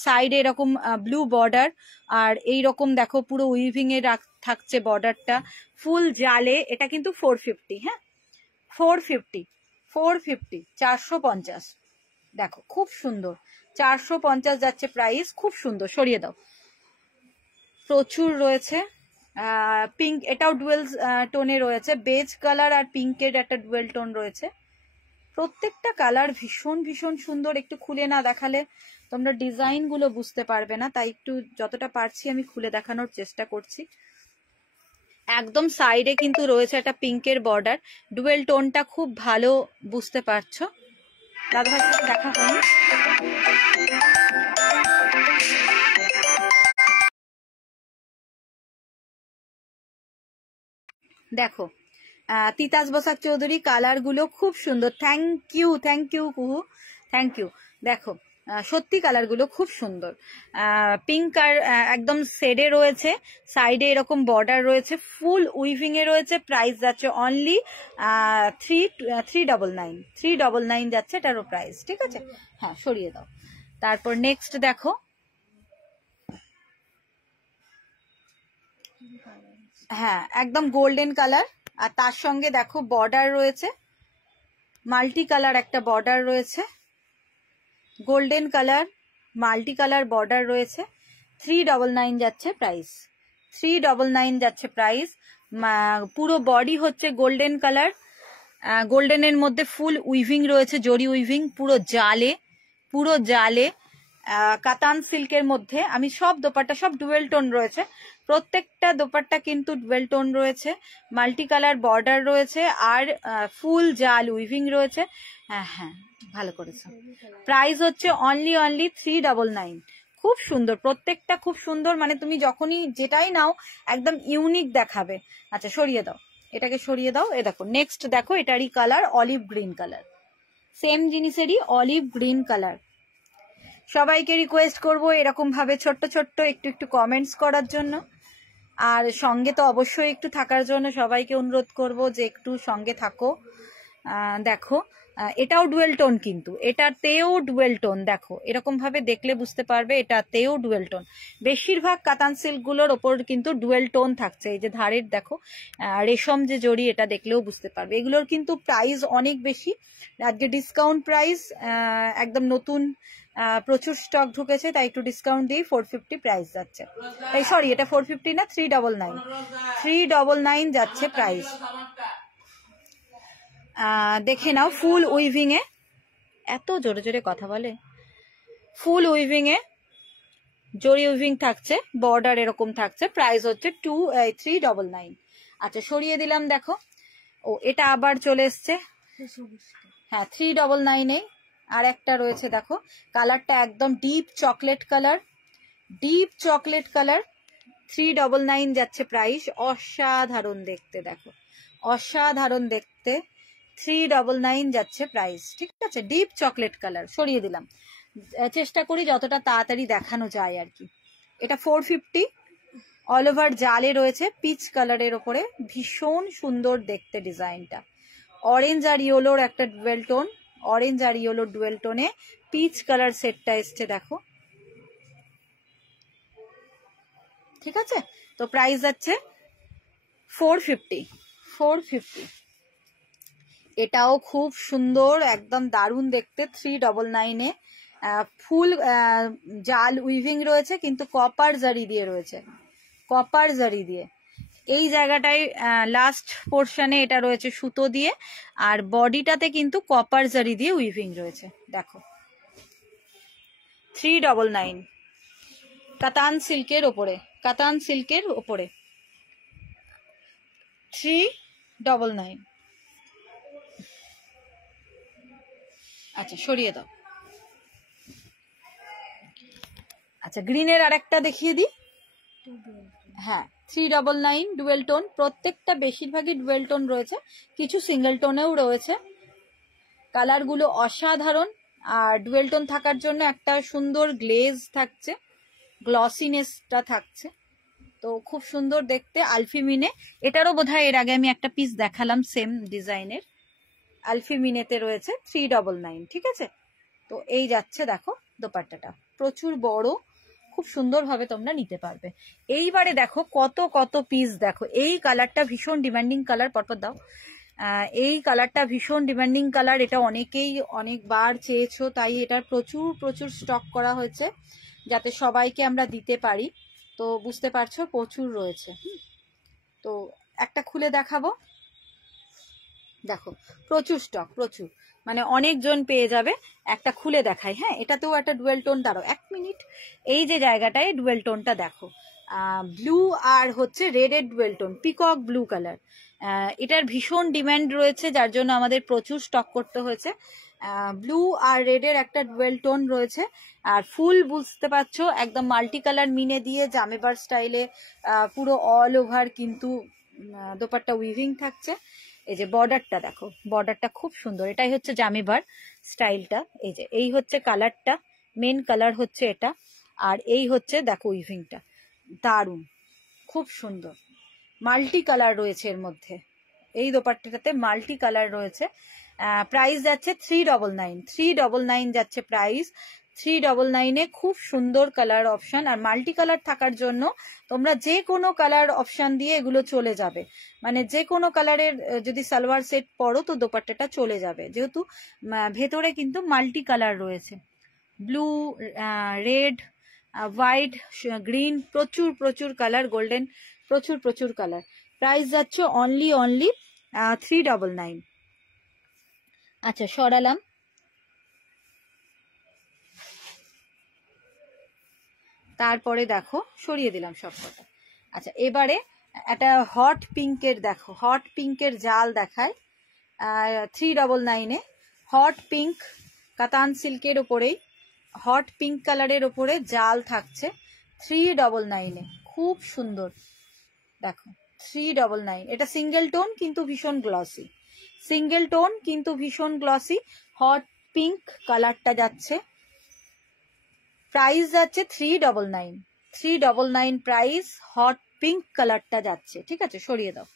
সাইডে এরকম ব্লু বর্ডার, আর এই রকম দেখো পুরো উইভিং এ থাকছে বর্ডারটা, ফুল জালে। এটা কিন্তু 450। হ্যাঁ 450, 450। দেখো খুব সুন্দর, 450 যাচ্ছে প্রাইস, খুব সুন্দর। সরিয়ে দাও। প্রচুর রয়েছে পিঙ্ক, এটাও ডুয়েল টোনে রয়েছে, বেজ কালার আর পিঙ্কের একটা ডুয়েল টোন রয়েছে। প্রত্যেকটা কালার ভীষণ সুন্দর। একটু খুলে না দেখালে তোমরা ডিজাইন গুলো বুঝতে পারবে না, তাই একটু যতটা পারছি আমি খুলে দেখানোর চেষ্টা করছি। একদম সাইডে কিন্তু রয়েছে একটা পিঙ্কের বর্ডার, ডুয়েল টোনটা খুব ভালো বুঝতে পারছো। দাদা ভাই দেখা হয়নি। দেখো তিতাস বসাক চৌধুরী, কালার গুলো খুব সুন্দর। থ্যাংক ইউ কুহু, থ্যাংক ইউ। দেখো সত্যি কালার গুলো খুব সুন্দর। পিঙ্ক আর একদম শেডে রয়েছে, সাইডে এরকম বর্ডার রয়েছে, ফুল উইভিং এ রয়েছে। প্রাইস যাচ্ছে অনলি 399 যাচ্ছে এটারও প্রাইস, ঠিক আছে? হ্যাঁ সরিয়ে দাও। তারপর নেক্সট দেখো, হ্যাঁ একদম গোল্ডেন কালার, আর তার সঙ্গে দেখো বর্ডার রয়েছে, মাল্টি কালার একটা বর্ডার রয়েছে, golden colour multi colour border রয়েছে। 399 যাচ্ছে প্রাইস, 399 যাচ্ছে প্রাইস। পুরো বডি হচ্ছে গোল্ডেন কালার, গোল্ডেনের মধ্যে ফুল উইভিং রয়েছে, জরি উইভিং, পুরো জালে কাতান সিল্কের মধ্যে। আমি সব দোপাট্টা সব ডুয়েল টোন রয়েছে, প্রত্যেকটা দোপাট্টা কিন্তু ডুয়েল টোন রয়েছে, মাল্টি কালার বর্ডার রয়েছে, আর ফুল জাল উইভিং রয়েছে। হ্যাঁ হ্যাঁ, ভালো করেছো। প্রাইস হচ্ছে অনলি 399। খুব সুন্দর, প্রত্যেকটা খুব সুন্দর, মানে তুমি যখনই যেটাই নাও একদম ইউনিক দেখাবে। আচ্ছা সরিয়ে দাও, এটাকে সরিয়ে দাও। এ দেখো নেক্সট, দেখো এটারই colour olive green colour, same জিনিসেরই অলিভ গ্রিন কালার। সবাইকে রিকোয়েস্ট করবো এরকম ভাবে ছোট্ট ছোট্ট একটু একটু কমেন্টস করার জন্য, আর সঙ্গে তো অবশ্যই একটু থাকার জন্য সবাইকে অনুরোধ করব যে একটু সঙ্গে থাকো। দেখো এটাও ডুয়েল টোন, কিন্তু এটাতেও ডুয়েল টোন, দেখো এরকম ভাবে দেখলে বুঝতে পারবে এটাতেও ডুয়েল টোন। বেশিরভাগ কাতান সিল্ক গুলোর ওপর কিন্তু ডুয়েল টোন থাকছে। এই যে ধারের দেখো রেশম যে জড়ি, এটা দেখলেও বুঝতে পারবে। এগুলোর কিন্তু প্রাইস অনেক বেশি, আজকে ডিসকাউন্ট প্রাইস, একদম নতুন প্রচুর স্টক ঢুকেছে, তাই একটু ডিসকাউন্ট দিয়ে 450 প্রাইস যাচ্ছে। এই সরি, এটা 450 না, 399 যাচ্ছে প্রাইস। দেখে নাও ফুল উইভিং এ, এত জোরে জোরে কথা বলে, ফুল উইভিং এ জরি উইভিং থাকছে, বর্ডার এরকম থাকছে। প্রাইস হচ্ছে 399। আচ্ছা সরিয়ে দিলাম। দেখো ও এটা আবার চলে এসছে, হ্যাঁ 399 আর একটা রয়েছে। দেখো কালারটা একদম ডিপ চকলেট কালার, 399 যাচ্ছে প্রাইস। অসাধারণ দেখতে, দেখো অসাধারণ দেখতে, 399 যাচ্ছে প্রাইস। ঠিক আছে, ডিপ চকলেট কালার। সরিয়ে দিলাম, চেষ্টা করি যতটা তাড়াতাড়ি দেখানো যায় আর কি। এটা 450, অল ওভার জালে রয়েছে, পিচ কালারের ওপরে, ভীষণ সুন্দর দেখতে ডিজাইনটা। অরেঞ্জ আর ইয়েলোর একটা ডুয়েল টোন, অরেঞ্জ আর ইয়েলো ডুয়েল টোনে পিচ কালার সেটটা এসছে, দেখো। ঠিক আছে, তো প্রাইস যাচ্ছে 450। এটাও খুব সুন্দর, একদম দারুণ দেখতে, 399 ফুল জাল উইভিং রয়েছে, কিন্তু কপার জারি দিয়ে রয়েছে, কপার জারি দিয়ে। এই জায়গাটায় লাস্ট পোর্শনে এটা রয়েছে সুতো দিয়ে, আর বডিটাতে কিন্তু কপার জারি দিয়ে উইভিং রয়েছে। দেখো 399 কাতান সিল্কের ওপরে, 399। আচ্ছা সরিয়ে দাও। আচ্ছা গ্রিনের আরেকটা দেখিয়ে দিই। হ্যাঁ 399 ডুয়েল টোন, প্রত্যেকটা বেশিরভাগই ডুয়েল টোন রয়েছে, কিছু সিঙ্গেল টোনেও রয়েছে। কালারগুলো অসাধারণ, আর ডুয়েল টোন থাকার জন্য একটা সুন্দর গ্লেজ থাকছে, গ্লসিনেসটা থাকছে, তো খুব সুন্দর দেখতে। আলফিমিনে, এটারও বোধহয় এর আগে আমি একটা পিস দেখালাম সেম ডিজাইনের, আলফিমিনেতে রয়েছে 399। ঠিক আছে, তো এই যাচ্ছে দেখো দোপাট্টাটা, প্রচুর বড়, খুব সুন্দরভাবে তোমরা নিতে পারবে। এইবারে দেখো কত কত পিস, দেখো এই কালারটা ভীষণ ডিমান্ডিং কালার, পরপর দাও। এই কালারটা ভীষণ ডিমান্ডিং কালার, এটা অনেকেই অনেকবার চেয়েছো, তাই এটার প্রচুর স্টক করা হয়েছে যাতে সবাইকে আমরা দিতে পারি। তো বুঝতে পারছো প্রচুর রয়েছে। তো একটা খুলে দেখাবো, দেখো প্রচুর স্টক, প্রচুর, মানে অনেকজন পেয়ে যাবে। একটা খুলে দেখাই, হ্যাঁ এটাতেও একটা ডুয়েল টোন, দাঁড়াও 1 মিনিট। এই যে জায়গাটায় ডুয়েল টোনটা দেখো, ব্লু আর হচ্ছে রেড এর dual tone, peacock blue colour. এটার ভীষণ ডিমান্ড রয়েছে, যার জন্য আমাদের প্রচুর স্টক করতে হয়েছে। ব্লু আর রেড এর একটা ডুয়েল টোন রয়েছে, আর ফুল বুঝতে পারছো একদম মাল্টি কালার মিনে দিয়ে জামেবার স্টাইলে পুরো অল ওভার কিন্তু দোপাট্টা উইভিং থাকছে। এই যে বর্ডারটা দেখো, বর্ডারটা খুব সুন্দর, এটাই হচ্ছে জামিবার স্টাইলটা। এই যে এই হচ্ছে কালারটা, মেন কালার হচ্ছে এটা, আর এই হচ্ছে দেখো উইভিংটা, দারুণ, খুব সুন্দর, মাল্টি কালার রয়েছে এর মধ্যে। এই দোপাট্টাটাতে মাল্টি কালার রয়েছে। প্রাইস যাচ্ছে 399 যাচ্ছে প্রাইস। 399 খুব সুন্দর কালার অপশন, আর মাল্টি কালার থাকার জন্য তোমরা যে কোনো কালার অপশন দিয়ে এগুলো চলে যাবে, মানে যে কোনো কালারের যদি সালোয়ার সেট পরো তো দোপাট্টাটা চলে যাবে, যেহেতু ভেতরে কিন্তু মাল্টি কালার রয়েছে, ব্লু, রেড, হোয়াইট, গ্রিন, প্রচুর কালার, গোল্ডেন, প্রচুর কালার। প্রাইস যাচ্ছে অনলি 399। আচ্ছা সরালাম। তারপরে দেখো সরিয়ে দিলাম সব কটা। আচ্ছা এবারে একটা হট পিঙ্কের দেখো, হট পিঙ্কের জাল দেখায় 399-এ। হট পিঙ্ক কাতান সিল্কের ওপরেই হট পিঙ্ক কালারের ওপরে জাল থাকছে 399-এ। খুব সুন্দর দেখো 399। এটা সিঙ্গেল টোন কিন্তু ভীষণ গ্লসি, সিঙ্গেল টোন কিন্তু ভীষণ গ্লসি। হট পিঙ্ক কালারটা যাচ্ছে, প্রাইস যাচ্ছে 399। 399 প্রাইস, হট পিঙ্ক কালারটা যাচ্ছে। ঠিক আছে সরিয়ে দাও।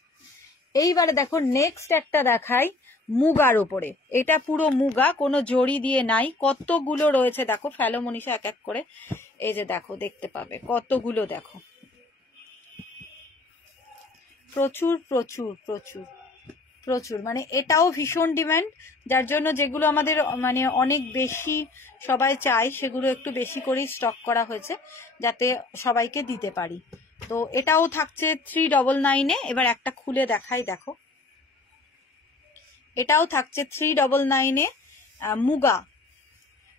এইবারে দেখো নেক্সট একটা দেখাই মুগার উপরে। এটা পুরো মুগা, কোনো জড়ি দিয়ে নাই। কতগুলো রয়েছে দেখো, ফেলো মনীষা এক এক করে। এই যে দেখো, দেখতে পাবে কতগুলো দেখো, প্রচুর প্রচুর প্রচুর প্রচুর। মানে এটাও ভীষণ ডিমান্ড, যার জন্য যেগুলো আমাদের মানে অনেক বেশি সবাই চায় সেগুলো একটু বেশি করেই স্টক করা হয়েছে যাতে সবাইকে দিতে পারি। তো এটাও থাকছে 399-এ। এবার একটা খুলে দেখাই দেখো, এটাও থাকছে 399-এ। মুগা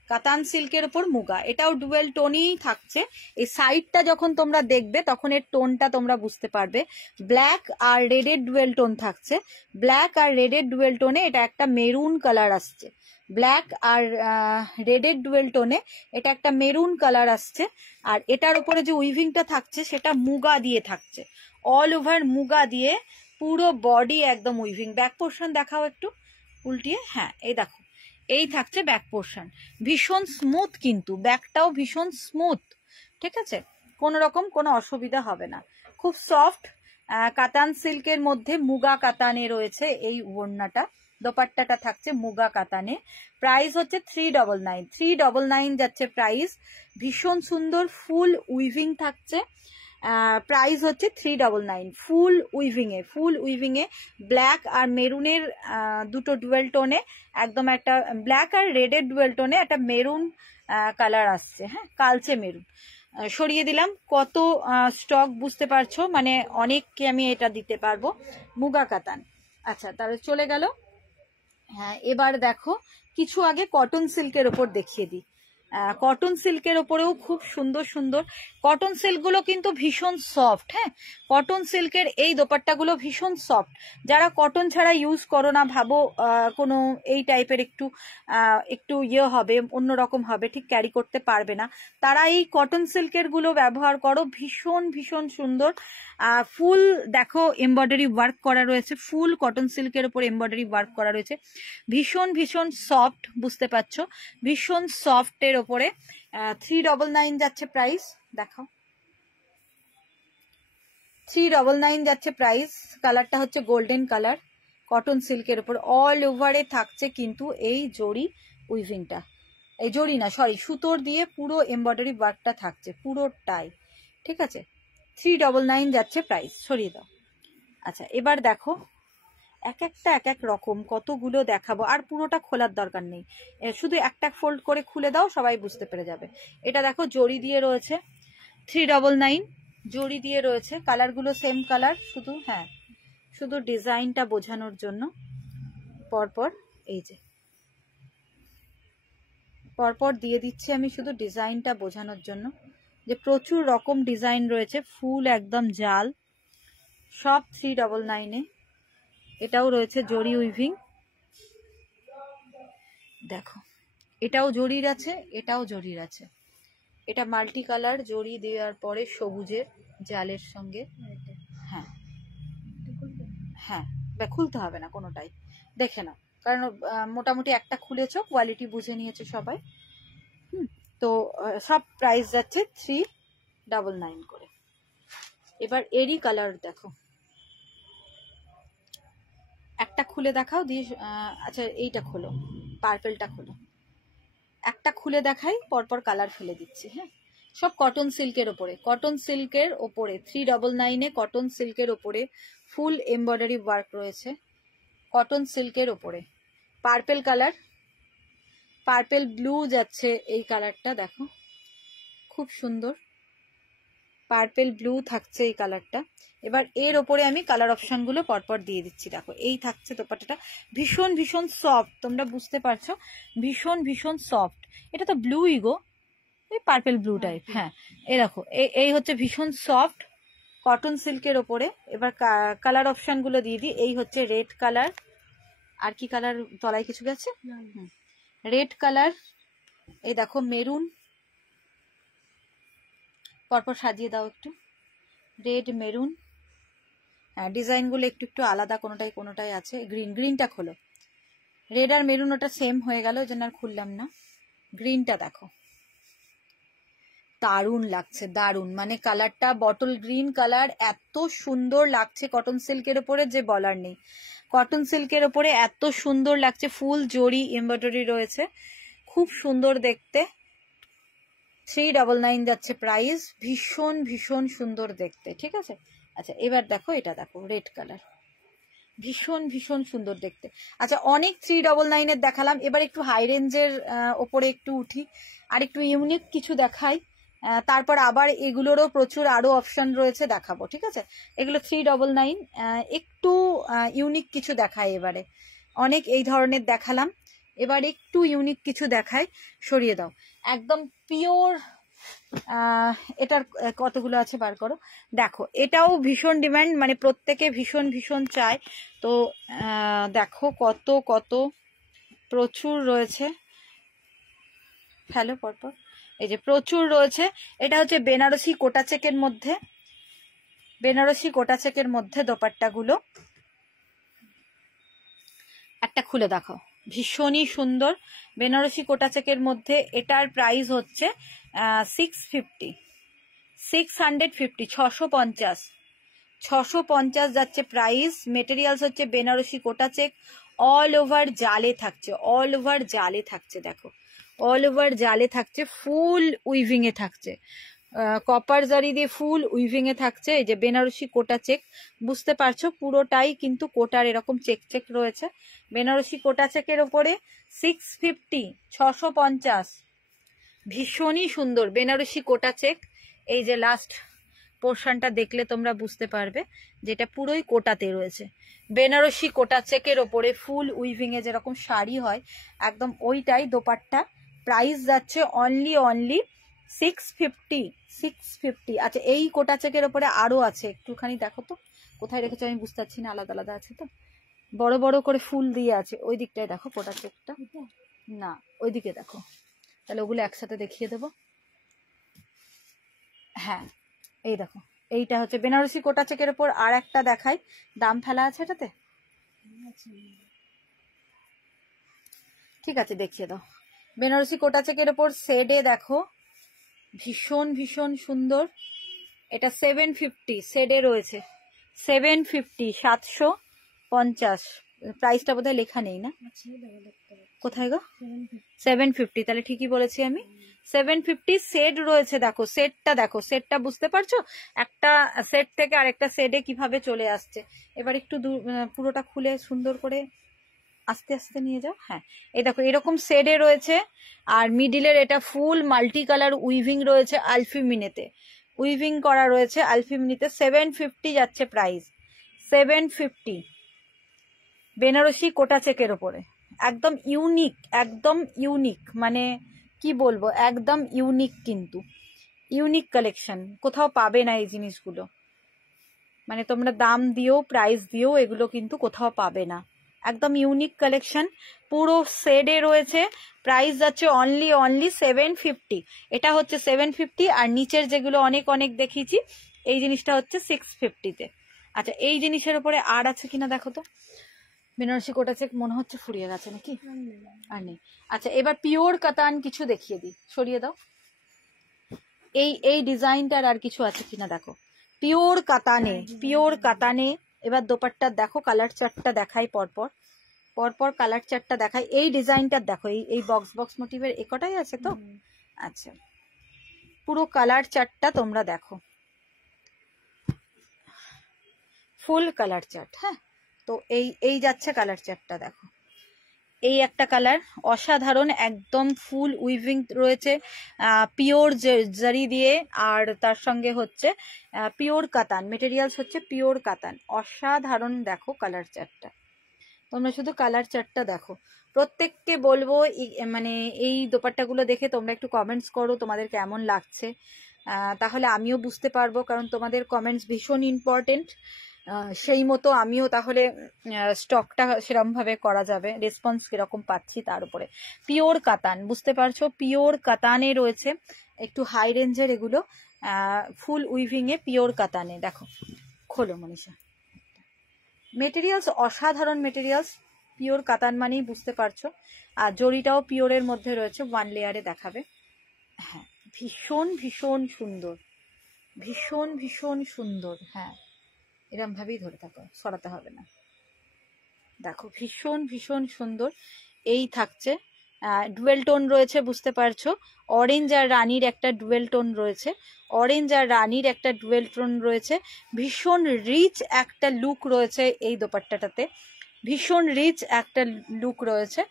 কাতান সিল্কের উপর মুগা, এটাও ডুয়েল টোনই থাকছে। এই সাইডটা যখন তোমরা দেখবে তখন এর টোনটা তোমরা বুঝতে পারবে। ব্ল্যাক আর রেডের ডুয়েল টোন থাকছে, ব্ল্যাক আর রেডের ডুয়েল টোনে এটা একটা মেরুন কালার আসছে। ব্ল্যাক আর রেডের ডুয়েল টোনে এটা একটা মেরুন কালার আসছে। আর এটার উপরে যে উইভিংটা থাকছে সেটা মুগা দিয়ে থাকছে, অল ওভার মুগা দিয়ে পুরো বডি একদম উইভিং। ব্যাক পোর্শন দেখাও একটু উল্টিয়ে। হ্যাঁ এই দেখো, এই থাকছে ব্যাক পোর্শন। ভীষণ স্মুথ, কিন্তু ব্যাকটাও ভীষণ স্মুথ। ঠিক আছে, কোনো রকম কোনো অসুবিধা হবে না, খুব সফট। কাতান সিল্কের মধ্যে মুগা কাতানে রয়েছে এই ওড়নাটা। দোপাট্টাটা থাকছে মুগা কাতানে। প্রাইস হচ্ছে 399। 399 যাচ্ছে প্রাইস। ভীষণ সুন্দর ফুল উইভিং থাকছে। প্রাইস হচ্ছে 399। ফুল উইভিং এ ব্ল্যাক আর মেরুনের দুটো ডুয়েল টোনে, একদম একটা ব্ল্যাক আর রেডের ডুয়েল টোনে একটা মেরুন কালার আসছে। হ্যাঁ কালচে মেরুন। সরিয়ে দিলাম। কত স্টক বুঝতে পারছো, মানে অনেককে আমি এটা দিতে পারবো। মুগা কাতান। আচ্ছা তাহলে চলে গেল। হ্যাঁ এবার দেখো কিছু আগে কটন সিল্কের ওপর দেখিয়ে দিই। কটন সিল্কের ওপরেও খুব সুন্দর সুন্দর কটন সিল্কগুলো কিন্তু ভীষণ সফট। হ্যাঁ কটন সিল্কের এই দোপাট্টাগুলো ভীষণ সফট। যারা কটন ছাড়া ইউজ করো না, ভাবো কোনো এই টাইপের একটু ইয়ে হবে, অন্যরকম হবে, ঠিক ক্যারি করতে পারবে না, তারা এই কটন সিল্কের গুলো ব্যবহার করো। ভীষণ ভীষণ সুন্দর। ফুল দেখো এমব্রয়ডারি ওয়ার্ক করা রয়েছে, ফুল কটন সিল্কের উপর এমব্রয়ডারি ওয়ার্ক করা রয়েছে। ভীষণ ভীষণ সফট, বুঝতে পারছো, ভীষণ সফটের ওপরে 399 যাচ্ছে প্রাইস। দেখো 399 যাচ্ছে প্রাইস। কালারটা হচ্ছে গোল্ডেন কালার, কটন সিল্কের উপর অল ওভারে থাকছে কিন্তু এই জড়ি উইভিংটা, এই জড়ি না সরি সুতোর দিয়ে পুরো এমব্রয়ডারি ওয়ার্কটা থাকছে পুরোটাই। ঠিক আছে 399 যাচ্ছে প্রাইস। সরিয়ে দাও। আচ্ছা এবার দেখো এক একটা এক এক রকম, কতগুলো দেখাবো, আর পুরোটা খোলার দরকার নেই, শুধু একটা ফোল্ড করে খুলে দাও, সবাই বুঝতে পেরে যাবে। এটা দেখো জড়ি দিয়ে রয়েছে 399, জড়ি দিয়ে রয়েছে। কালারগুলো সেম কালার, শুধু হ্যাঁ শুধু ডিজাইনটা বোঝানোর জন্য পরপর এই যে পরপর দিয়ে দিচ্ছি আমি, শুধু ডিজাইনটা বোঝানোর জন্য যে প্রচুর রকম ডিজাইন রয়েছে। ফুল একদম জাল, সব 399-এ। এটাও রয়েছে জরি উইভিং, দেখো এটাও জরির আছে, এটাও জরির আছে। এটা মাল্টি কালার জরি দেওয়ার পরে সবুজের জালের সঙ্গে। হ্যাঁ হ্যাঁ খুলতে হবে না কোনোটাই, দেখে নাও, কারণ মোটামুটি একটা খুলেছো, কোয়ালিটি বুঝে নিয়েছে সবাই। তো সব প্রাইস যাচ্ছে 399 করে। এবার এরই কালার দেখো, একটা খুলে দেখাও দিয়ে। আচ্ছা এইটা খোলো, পার্পেলটা খোলো, একটা খুলে দেখাই, পরপর কালার ফেলে দিচ্ছি। হ্যাঁ সব কটন সিল্কের ওপরে, কটন সিল্কের ওপরে 399-এ কটন সিল্কের ওপরে ফুল এমব্রয়ডারি ওয়ার্ক রয়েছে, কটন সিল্কের ওপরে। পার্পেল কালার, পার্পেল ব্লু যাচ্ছে এই কালারটা, দেখো খুব সুন্দর। পার্পেল ব্লু থাকছে এই কালারটা। এবার এর ওপরে আমি কালার অপশনগুলো পরপর দিয়ে দিচ্ছি। দেখো এই থাকছে দোপাট্টাটা, ভীষণ ভীষণ সফট, তোমরা বুঝতে পারছো, ভীষণ ভীষণ সফট। এটা তো ব্লুই গো, এই পার্পেল ব্লু টাইপ। হ্যাঁ এই দেখো এই হচ্ছে ভীষণ সফট কটন সিল্কের ওপরে। এবার কালার অপশন গুলো দিয়ে দিই। এই হচ্ছে রেড কালার, আর কি কালার তলায় কিছু গেছে, রেড কালার, এই দেখো মেরুন, পরপর সাজিয়ে দাও একটু, রেড মেরুন। হ্যাঁ ডিজাইন গুলো একটু একটু আলাদা, কোনোটাই কোনোটাই আছে। গ্রিন, গ্রিনটা খোলো, রেড আর মেরুন ওটা সেম হয়ে গেল, ওই জন্য আর খুললাম না। গ্রিনটা দেখো, দারুণ লাগছে, দারুণ, মানে কালারটা বটল গ্রিন কালার, এত সুন্দর লাগছে কটন সিল্কের ওপরে যে বলার নেই। কটন সিল্কের ওপরে এত সুন্দর লাগছে, ফুল জরি এমব্রয়ডারি রয়েছে, খুব সুন্দর দেখতে। 399 যাচ্ছে প্রাইস, ভীষণ ভীষণ সুন্দর দেখতে, ঠিক আছে। আচ্ছা এবার দেখো, এটা দেখো রেড কালার, ভীষণ ভীষণ সুন্দর দেখতে। আচ্ছা অনেক 399 এর দেখালাম, এবার একটু হাই রেঞ্জের ওপরে একটু উঠি, আর একটু ইউনিক কিছু দেখাই, তারপর আবার এগুলোরও প্রচুর আরো অপশন রয়েছে, দেখাবো, ঠিক আছে। এগুলো 399, একটু ইউনিক কিছু দেখাই এবারে। অনেক এই ধরনের দেখালাম, এবার একটু ইউনিক কিছু দেখাই। সরিয়ে দাও, একদম পিওর। এটার কতগুলো আছে বার করো। দেখো এটাও ভীষণ ডিমান্ড, মানে প্রত্যেকে ভীষণ ভীষণ চায়। তো দেখো কত কত প্রচুর রয়েছে, হ্যালো পরপর, এই যে প্রচুর রয়েছে। এটা হচ্ছে বেনারসি কোটা চেকের মধ্যে, বেনারসি কোটা চেকের মধ্যে দোপাট্টাগুলো। একটা খুলে দেখো, ভীষণই সুন্দর বেনারসি কোটা চেকের মধ্যে। এটার প্রাইস হচ্ছে 650, 650, 650 যাচ্ছে প্রাইস। মেটেরিয়ালস হচ্ছে বেনারসি কোটা চেক, অল ওভার জালে থাকছে, অল ওভার জালে থাকছে, দেখো অল ওভার জালে থাকছে, ফুল উইভিং এ থাকছে, কপার জারি দিয়ে ফুল উইভিং এ থাকছে। এই যে বেনারসি কোটা চেক, বুঝতে পারছো পুরোটাই কিন্তু কোটার এরকম চেক চেক রয়েছে। বেনারসি কোটা চেকের ওপরে 650, 650, ভীষণই সুন্দর বেনারসি কোটা চেক। এই যে লাস্ট পোর্শনটা দেখলে তোমরা বুঝতে পারবে যেটা পুরোই কোটাতে রয়েছে। বেনারসি কোটা চেকের ওপরে ফুল উইভিং এ যেরকম শাড়ি হয় একদম ওইটাই দোপাট্টা। প্রাইস যাচ্ছে অনলি 650, 650। আচ্ছা এই কোটা চেকের ওপরে আরো আছে, একটুখানি দেখো তো কোথায় রেখেছো আমি বুঝতে পারছি না, আলাদা আলাদা আছে তো, বড় বড় করে ফুল দিয়ে আছে, ওই দিকটায় দেখো কোটা চেকটা, না ওইদিকে দেখো, তাহলে ওগুলো একসাথে দেখিয়ে দেবো। হ্যাঁ এই দেখো, এইটা হচ্ছে বেনারসি কোটা চেকের উপর। আর একটা দেখাই, দাম ফেলা আছে এটাতে, ঠিক আছে দেখিয়ে দাও। বেনারসি কোটা চেকের উপর শেডে দেখো, ভীষণ ভীষণ সুন্দর। এটা 750 শেডে রয়েছে, 750, 750। প্রাইসটা বোধহয় লেখা নেই না, কোথায় গো, 750, তাহলে ঠিকই বলেছি আমি। 750 সেট রয়েছে, দেখো সেটটা, দেখো সেটটা বুঝতে পারছো, একটা সেট থেকে আরেকটা সেটে কিভাবে চলে আসছে। এবার একটু পুরোটা খুলে সুন্দর করে আস্তে আস্তে নিয়ে যাও। হ্যাঁ এই দেখো এরকম সেটে রয়েছে, আর মিডিলের এটা ফুল মাল্টি কালার উইভিং রয়েছে, আলফিমিনেতে উইভিং করা রয়েছে, আলফিমিনিতে। 750 যাচ্ছে প্রাইস, 750 বেনারসি কোটা চেকের ওপরে, একদম ইউনিক, একদম ইউনিক, মানে কি বলবো, একদম ইউনিক, কিন্তু ইউনিক কালেকশন, কোথাও পাবে না এই জিনিসগুলো, মানে তোমরা দাম দিও প্রাইস দিও এগুলো কিন্তু কোথাও পাবে না, একদম ইউনিক কালেকশন। পুরো সেডে রয়েছে, প্রাইস যাচ্ছে অনলি 750। এটা হচ্ছে 750, আর নিচের যেগুলো অনেক অনেক দেখিয়েছি এই জিনিসটা হচ্ছে 650-তে। আচ্ছা এই জিনিসের উপরে আর আছে কিনা দেখো তো, বেনারসি কোটা চেক মনে হচ্ছে ফুরিয়ে গেছে নাকি, আর নেই। আচ্ছা এবার পিওর কাতান কিছু দেখিয়ে দিই, সরিয়ে দাও। এই ডিজাইনটার আর কিছু আছে কিনা দেখো, পিওর কাতানে, পিওর কাতানে। এবার দোপাট্টার দেখো কালার চার্টটা দেখাই, পরপর পরপর কালার চার্টটা দেখাই। এই ডিজাইনটার দেখো, এই বক্স বক্স মোটিভের একটাই আছে তো। আচ্ছা পুরো কালার চার্টটা তোমরা দেখো, ফুল কালার চার্ট। হ্যাঁ তো এই যাচ্ছে কালার চার্টটা দেখো, এই একটা কালার অসাধারণ, একদম ফুল উইভিং রয়েছে পিওর জারি দিয়ে, আর তার সঙ্গে হচ্ছে পিওর কাতান মেটেরিয়ালস, হচ্ছে পিওর কাতান। অসাধারণ, দেখো কালার চারটা, তোমরা শুধু কালার চারটা দেখো। প্রত্যেককে বলবো মানে এই দোপাট্টাগুলো দেখে তোমরা একটু কমেন্টস করো তোমাদের কেমন লাগছে, তাহলে আমিও বুঝতে পারবো, কারণ তোমাদের কমেন্টস ভীষণ ইম্পর্টেন্ট। সেই মতো আমিও তাহলে স্টকটা সেরকম ভাবে করা যাবে, রেসপন্স কিরকম পাচ্ছি তার উপরে। পিওর কাতান, বুঝতে পারছো, পিওর কাতানে রয়েছে, একটু হাই রেঞ্জের এগুলো, ফুল উইভিং এ পিওর কাতানে। দেখো, খোলো মনীষা, মেটেরিয়ালস অসাধারণ মেটেরিয়ালস, পিওর কাতান মানেই বুঝতে পারছো। আর জরিটাও পিওরের মধ্যে রয়েছে, ওয়ান লেয়ারে দেখাবে। হ্যাঁ, ভীষণ ভীষণ সুন্দর, ভীষণ ভীষণ সুন্দর। হ্যাঁ, এরম ভাবেই ধরে থাকো, সরাতে হবে না। দেখো, ভীষণ ভীষণ সুন্দর। এই থাকছে ডুয়েল টোন রয়েছে, বুঝতে পারছো, অরেঞ্জ আর রানীর একটা ডুয়েল টোন রয়েছে, অরেঞ্জ আর রানীর একটা ডুয়েল টোন রয়েছে। ভীষণ রিচ একটা লুক রয়েছে এই দোপাট্টাটাতে, ভীষণ রিচ একটা লুক রয়েছে।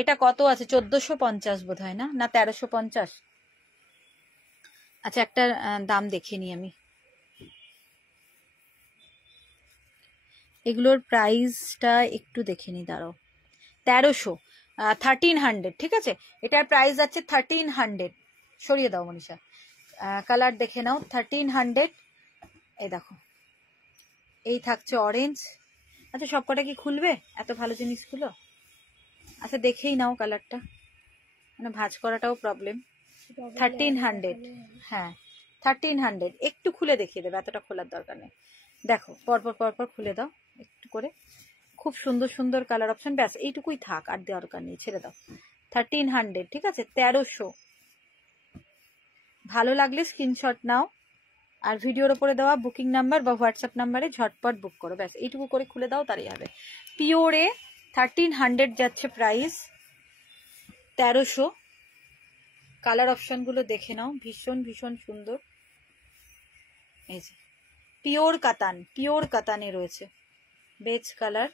এটা কত আছে? 1450 বোধ হয়, না 1350? আচ্ছা, একটা দাম দেখে নি আমি, এগুলোর প্রাইসটা একটু দেখে নি, দাঁড়াও। 1300, 1300, ঠিক আছে, এটার প্রাইস আছে 1300। সরিয়ে দাও মনীষা, কালার দেখে নাও, 1300। এই দেখো, এই থাকছে অরেঞ্জ। আচ্ছা, সবকটা কি খুলবে এত ভালো জিনিসগুলো? আচ্ছা, দেখেই নাও কালারটা, মানে ভাঁজ করাটাও প্রবলেম। 1300, হ্যাঁ 1300। একটু খুলে দেখিয়ে দেবে, এতটা খোলার দরকার নেই। দেখো, পরপর পরপর খুলে দাও একটু করে, খুব সুন্দর সুন্দর কালার অপশন। ব্যাস এইটুকুই থাক, আর দরকার নেই, ছেড়ে দাও। 1300, ঠিক আছে, 1300। ভালো লাগলে স্ক্রিনশট নাও, আর ভিডিওর ওপরে দেওয়া বুকিং নাম্বার বা হোয়াটসঅ্যাপ নাম্বারে ঝটপট বুক করো। ব্যাস এইটুকু করে খুলে দাও, তারই হবে। পিওরে 1300 যাচ্ছে প্রাইস, 1300। কালার অপশনগুলো দেখে নাও, ভীষণ ভীষণ সুন্দর। এই যে পিওর কাতান, পিওর কাতানে রয়েছে, বেজ কালার।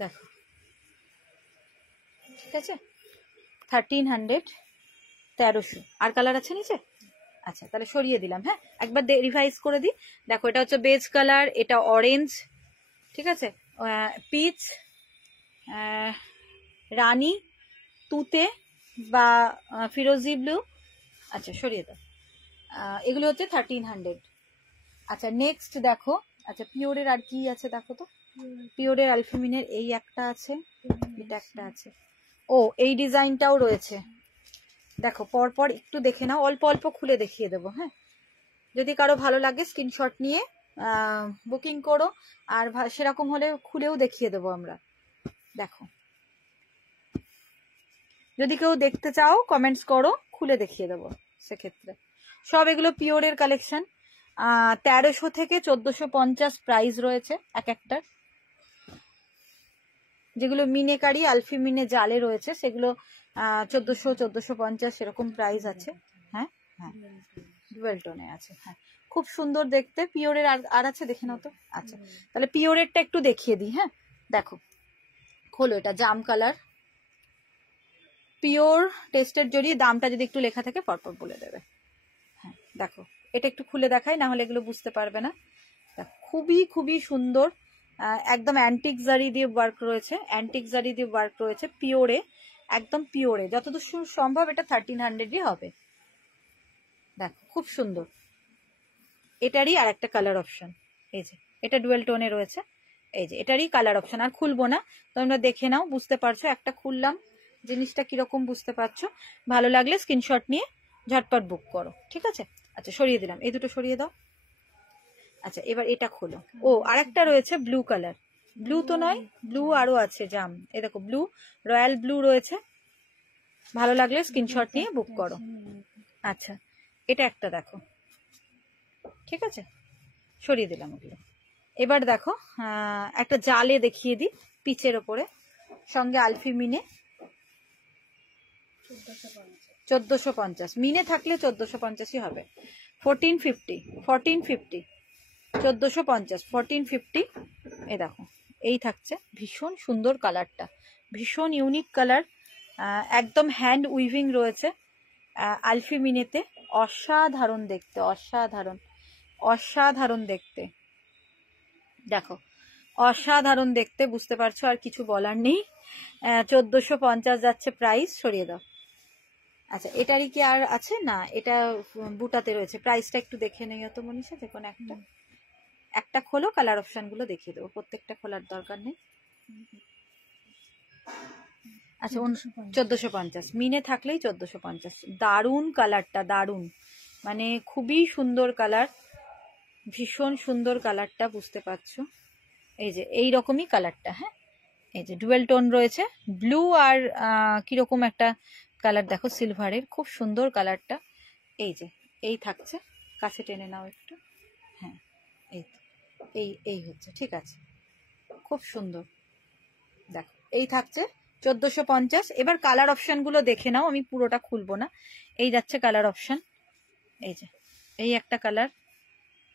দেখো, ঠিক আছে, 1300, 1300। আর কালার আছে নিচে? আচ্ছা, তাহলে সরিয়ে দিলাম। হ্যাঁ, একবার রিভাইজ করে দিই। দেখো, এটা হচ্ছে বেজ কালার, এটা অরেঞ্জ, ঠিক আছে, পিচ, রানী, তুতে বা ফিরোজি ব্লু। আচ্ছা, সরিয়ে দাও। এগুলো হচ্ছে 1300। আচ্ছা, নেক্সট দেখো। আচ্ছা, পিওরের আর কি আছে দেখো তো। পিওরের আলফিমিনের এই একটা আছে, এটা একটা আছে। ও, এই ডিজাইনটাও রয়েছে। দেখো, পরপর একটু দেখে নাও, অল্প অল্প খুলে দেখিয়ে দেবো। হ্যাঁ, যদি কারো ভালো লাগে স্ক্রিনশট নিয়ে বুকিং করো, আর সেরকম হলে খুলেও দেখিয়ে দেবো আমরা। দেখো, যদি কেউ দেখতে চাও কমেন্টস করো, খুলে দেখিয়ে দেবো সেক্ষেত্রে। সব এগুলো পিওরের কালেকশন। 1300 থেকে 1450 প্রাইস রয়েছে এক একটার। যেগুলো মিনেকারি আলফি মিনে জালে রয়েছে সেগুলো 1400, 1450 এরকম প্রাইস আছে। হ্যাঁ হ্যাঁ, ডুয়েল টোনে আছে। হ্যাঁ, খুব সুন্দর দেখতে। পিওরের আর আছে, দেখে নাও তো। আচ্ছা, তাহলে পিওরেরটা একটু দেখিয়ে দিই। হ্যাঁ, দেখো, খোলো, এটা জাম কালার, পিওর টেস্টের জড়িয়ে, দামটা যদি একটু লেখা থাকে পরপর বলে দেবে। হ্যাঁ, দেখো, এটা একটু খুলে দেখাই, না হলে এগুলো বুঝতে পারবে না। খুবই খুবই সুন্দর, একদম অ্যান্টিক জারি দিয়ে ওয়ার্ক রয়েছে, অ্যান্টিক জারি দিয়ে ওয়ার্ক রয়েছে, পিওরে, একদম পিওরে। যতদূর সম্ভব এটা 1300-ই হবে। দেখো, খুব সুন্দর। এটারই আর একটা কালার অপশন, এই যে এটা ডুয়েল টোনে রয়েছে। এই যে এটারই কালার অপশন, আর খুলবো না, তোমরা দেখে নাও, বুঝতে পারছো। একটা খুললাম, জিনিসটা কিরকম বুঝতে পারছো। ভালো লাগলে স্ক্রিনশট নিয়ে ঝটপট বুক করো, ঠিক আছে। আচ্ছা, সরিয়ে দিলাম, এই দুটো সরিয়ে দাও। আচ্ছা, এবার এটা খোলো। ও, আরেকটা রয়েছে ব্লু কালার, ব্লু তো নয়, ব্লু আরো আছে, জাম। এই দেখো, ব্লু, রয়্যাল ব্লু রয়েছে। ভালো লাগলে স্ক্রিনশট নিয়ে বুক করো। আচ্ছা, এটা একটা দেখো, ঠিক আছে, সরিয়ে দিলাম ওগুলো। এবার দেখো, একটা জালে দেখিয়ে দিই, পিচের ওপরে, সঙ্গে আলফি মিনে। 1450 মিনে থাকলে 1450-ই হবে। 1450, 1450, 1450, 1450। এ দেখো, এই থাকছে, ভীষণ সুন্দর কালারটা, ভীষণ ইউনিক কালার, একদম হ্যান্ড উইভিং রয়েছে আলফি মিনেতে। অসাধারণ দেখতে, অসাধারণ, অসাধারণ দেখতে, দেখো অসাধারণ দেখতে, বুঝতে পারছো, আর কিছু বলার নেই। 1450 যাচ্ছে প্রাইস, সরিয়ে দাও। আচ্ছা, এটারই কি আর আছে? না, এটা বুটাতে রয়েছে। প্রাইসটা একটু দেখে নেই তো মনীষা, যে কোনো একটা খোলো, কালার অপশন গুলো দেখিয়ে দেবো, প্রত্যেকটা খোলার দরকার নেই। আচ্ছা, 1450 মিনে থাকলেই 1450। দারুণ কালারটা, দারুণ, মানে খুবই সুন্দর কালার, ভীষণ সুন্দর কালারটা, বুঝতে পারছো? এই যে এই রকমই কালারটা, হ্যাঁ, এই যে ডুয়েল টোন রয়েছে, ব্লু আর কিরকম একটা কালার দেখো, সিলভারের, খুব সুন্দর কালারটা। এই যে এই থাকছে, কাছে টেনে নাও একটু, হ্যাঁ, এই এই এই হচ্ছে, ঠিক আছে, খুব সুন্দর, দেখো এই থাকছে 1450। এবার কালার অপশন গুলো দেখে নাও, আমি পুরোটা খুলবো না। এই যাচ্ছে কালার অপশন, এই যে এই একটা কালার,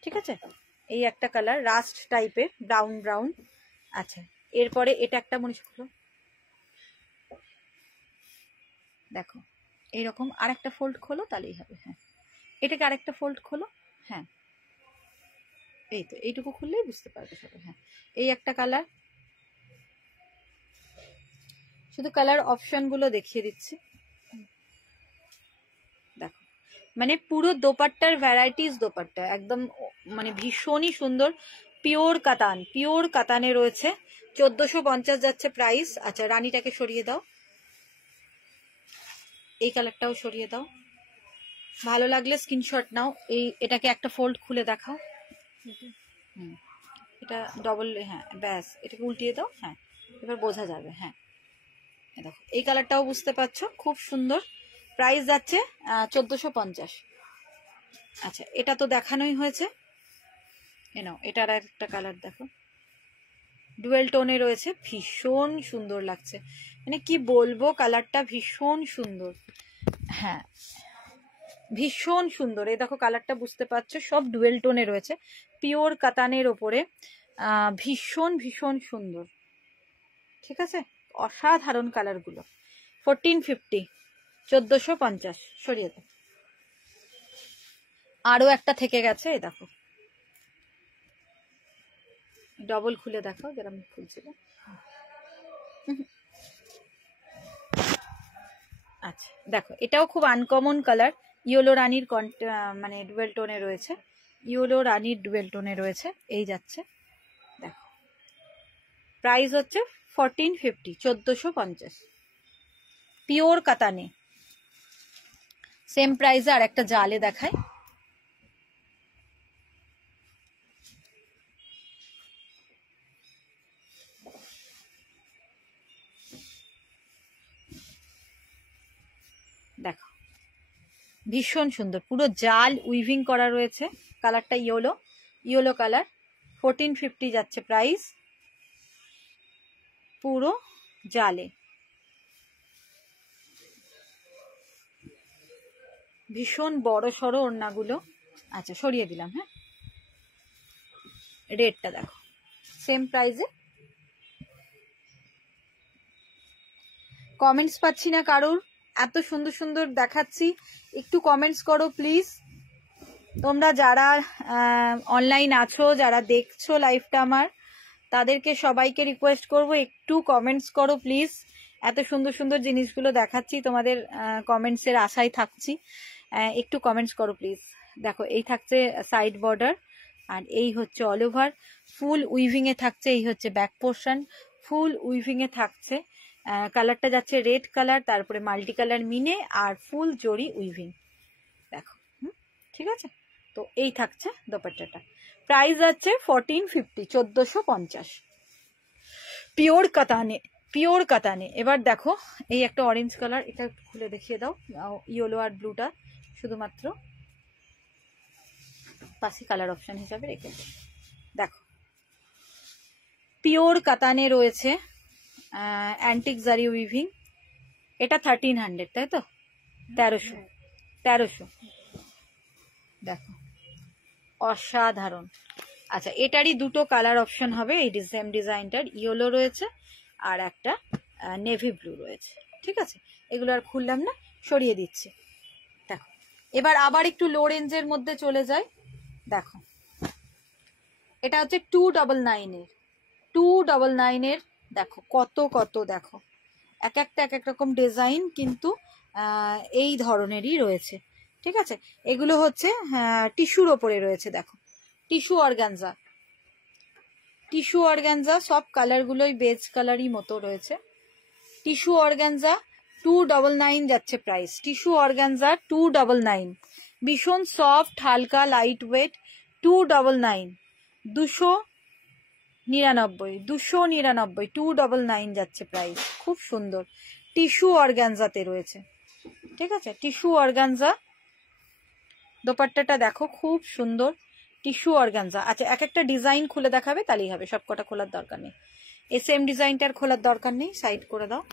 ঠিক আছে, এই একটা কালার রাস্ট টাইপের, ব্রাউন ব্রাউন। আচ্ছা, এরপরে এটা একটা মনে হলো, দেখো এইরকম আরেকটা ফোল্ড খোলো, তাহলেই হবে, হ্যাঁ, এটাকে আরেকটা ফোল্ড খোলো, হ্যাঁ, এই তো এইটুকু খুললেই বুঝতে পারবে সবাই। হ্যাঁ, এই একটা কালার, শুধু কালার অপশন গুলো দেখিয়ে দিচ্ছি, দেখো, মানে পুরো দোপাট্টার ভ্যারাইটিস, দোপাট্টা একদম মানে ভীষণই সুন্দর, পিওর কাতান, পিওর কাতানে রয়েছে, 1450 যাচ্ছে প্রাইস। আচ্ছা, রানীটাকে সরিয়ে দাও, এই কালারটাও সরিয়ে দাও, ভালো লাগলে স্ক্রিনশট নাও। এটাকে একটা ফোল্ড খুলে দেখাও, এটা ডবল, হ্যাঁ ব্যাস, এটাকে উল্টিয়ে দাও, হ্যাঁ, এবার বোঝা যাবে, হ্যাঁ, দেখো এই কালারটাও বুঝতে পারছো, খুব সুন্দর, প্রাইস যাচ্ছে 1450। আচ্ছা, এটা তো দেখানোই হয়েছে, নাও এটার একটা কালার দেখো, ডুয়েল টোনে রয়েছে, ভীষণ সুন্দর লাগছে, মানে কি বলবো, কালারটা ভীষণ সুন্দর, হ্যাঁ ভীষণ সুন্দর। এই দেখো কালারটা বুঝতে পারছো, সব ডুয়েল টোনে রয়েছে, পিওর কাতানের ওপরে, ভীষণ ভীষণ সুন্দর, ঠিক আছে, অসাধারণ কালার গুলো। 1450, 1450, সরিয়ে দাও। আরো একটা থেকে গেছে, এই দেখো, ডবল খুলে দেখো, যেরকম খুলছিল। আচ্ছা, দেখো এটাও খুব আনকমন কালার, ইয়েলো রানীর মানে ডুয়েল টোনে রয়েছে, ইয়েলো রানীর ডুয়েল টোনে রয়েছে, এই যাচ্ছে, দেখো প্রাইস হচ্ছে 1450, 1450, পিওর কাতানে। সেম প্রাইসে আর একটা জালে দেখায়, দেখো ভীষণ সুন্দর, পুরো জাল উইভিং করা রয়েছে, কালারটা ইয়েলো, ইয়েলো কালার, 1450 যাচ্ছে প্রাইস, পুরো জালে, ভীষণ বড় সড়ো ওড়নাগুলো। আচ্ছা, সরিয়ে দিলাম, হ্যাঁ, রেটটা দেখো, সেম প্রাইসে। কমেন্টস পাচ্ছি না কারোর, এত সুন্দর সুন্দর দেখাচ্ছি, একটু কমেন্টস করো প্লিজ। তোমরা যারা অনলাইন আছো, যারা দেখছো লাইভটা আমার, তাদেরকে সবাইকে রিকোয়েস্ট করব, একটু কমেন্টস করো প্লিজ। এত সুন্দর সুন্দর জিনিসগুলো দেখাচ্ছি, তোমাদের কমেন্টসের আশায় থাকছি, একটু কমেন্টস করো প্লিজ। দেখো এই থাকছে সাইড বর্ডার, আর এই হচ্ছে অল ওভার, ফুল উইভিং এ থাকছে, এই হচ্ছে ব্যাক পোর্শন, ফুল উইভিং এ থাকছে, কালারটা যাচ্ছে রেড কালার, তারপরে মাল্টি কালার মিনে, আর ফুল জরি উইভিং, দেখো, ঠিক আছে। তো এই থাকছে দোপাট্টাটা, প্রাইস আছে 1450, 1450, পিওর কাতানে, পিওর কাতানে। এবার দেখো এই একটা অরেঞ্জ কালার, এটা খুলে দেখিয়ে দাও, ইয়েলো আর ব্লুটা শুধুমাত্র পাশে কালার অপশন হিসাবে রেখেছি, দেখো পিওর কাতানে রয়েছে, অ্যান্টিক জারি উইভিং, এটা 1300, তাই তো, 1300, 1300, দেখো অসাধারণ, আচ্ছা, এটারই দুটো কালার অপশন হবে। এই সেম ডিজাইনটার ইয়েলো রয়েছে আর একটা নেভি ব্লু রয়েছে। ঠিক আছে, এগুলো আর খুললাম না, সরিয়ে দিচ্ছি। দেখো, এবার আবার একটু লো রেঞ্জের মধ্যে চলে যায়। দেখো, এটা হচ্ছে 299 এর, 299 এর। দেখো কত কত, দেখো এক একটা এক এক রকম ডিজাইন, কিন্তু এই ধরনেরই রয়েছে। ঠিক আছে, এগুলো হচ্ছে টিস্যুর ওপরে রয়েছে। দেখো, টিস্যু অর্গানজা, টিস্যু অর্গানজা, সব কালারগুলোই বেজ কালারই মতো রয়েছে। টিস্যু অর্গানজা 299 যাচ্ছে প্রাইস। টিস্যু অর্গানজা 299, ভীষণ সফট, হালকা, লাইট ওয়েট। 299, 299, 299, 299 যাচ্ছে প্রাইস। খুব সুন্দর, টিস্যু অর্গানজাতে রয়েছে। ঠিক আছে, টিস্যু অর্গানজা। দোপাট্টাটা দেখো খুব সুন্দর, টিস্যু অর্গানজা। আচ্ছা, এক একটা ডিজাইন খুলে দেখাবে তাহলেই হবে, সব কটা খোলার দরকার নেই। এই সেম ডিজাইনটার খোলার দরকার নেই, সাইড করে দাও।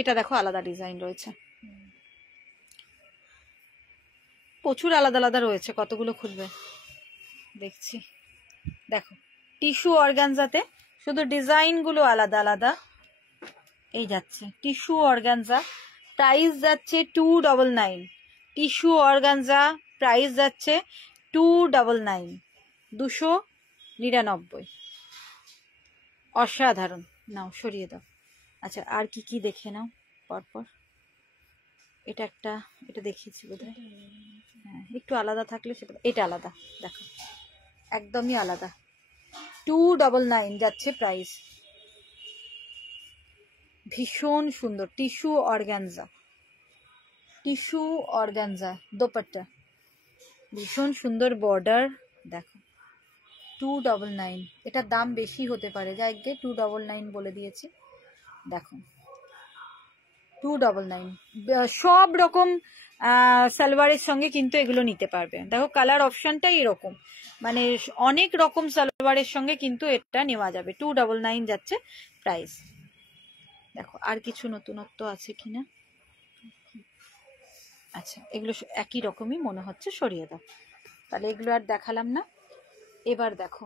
এটা দেখো আলাদা ডিজাইন রয়েছে, প্রচুর আলাদা আলাদা রয়েছে, কতগুলো খুলবে দেখছি। দেখো, টিস্যু অর্গানজাতে শুধু ডিজাইন গুলো আলাদা আলাদা এই যাচ্ছে। টিস্যু অর্গানজা প্রাইস যাচ্ছে 299। টিস্যু অর্গানজা প্রাইস যাচ্ছে 299, 299। অসাধারণ। নাও সরিয়ে দাও। আচ্ছা, আর কি কি দেখে নাও পরপর। এটা একটা, এটা দেখিয়েছি বোধহয়, হ্যাঁ একটু আলাদা থাকলে সেটা। এটা আলাদা, দেখো একদমই আলাদা। 299 যাচ্ছে প্রাইস। ভীষণ সুন্দর, tissue organza, tissue organza dupatta, ভীষণ সুন্দর বর্ডার। দেখো 299, এটার দাম বেশি হতে পারে, যাই গে 299 বলে দিয়েছি। দেখো 299, সব রকম সালোয়ারের সঙ্গে কিন্তু এগুলো নিতে পারবে। দেখো কালার অপশনটাই এরকম, মানে অনেক রকম সালোয়ারের সঙ্গে কিন্তু এটা নেওয়া যাবে। 299 যাচ্ছে প্রাইস। দেখো আর কিছু নতুনত্ব আছে কিনা। আচ্ছা, এগুলো একই রকমই মনে হচ্ছে, সরিয়ে দাও তাহলে, এগুলো আর দেখালাম না। এবার দেখো,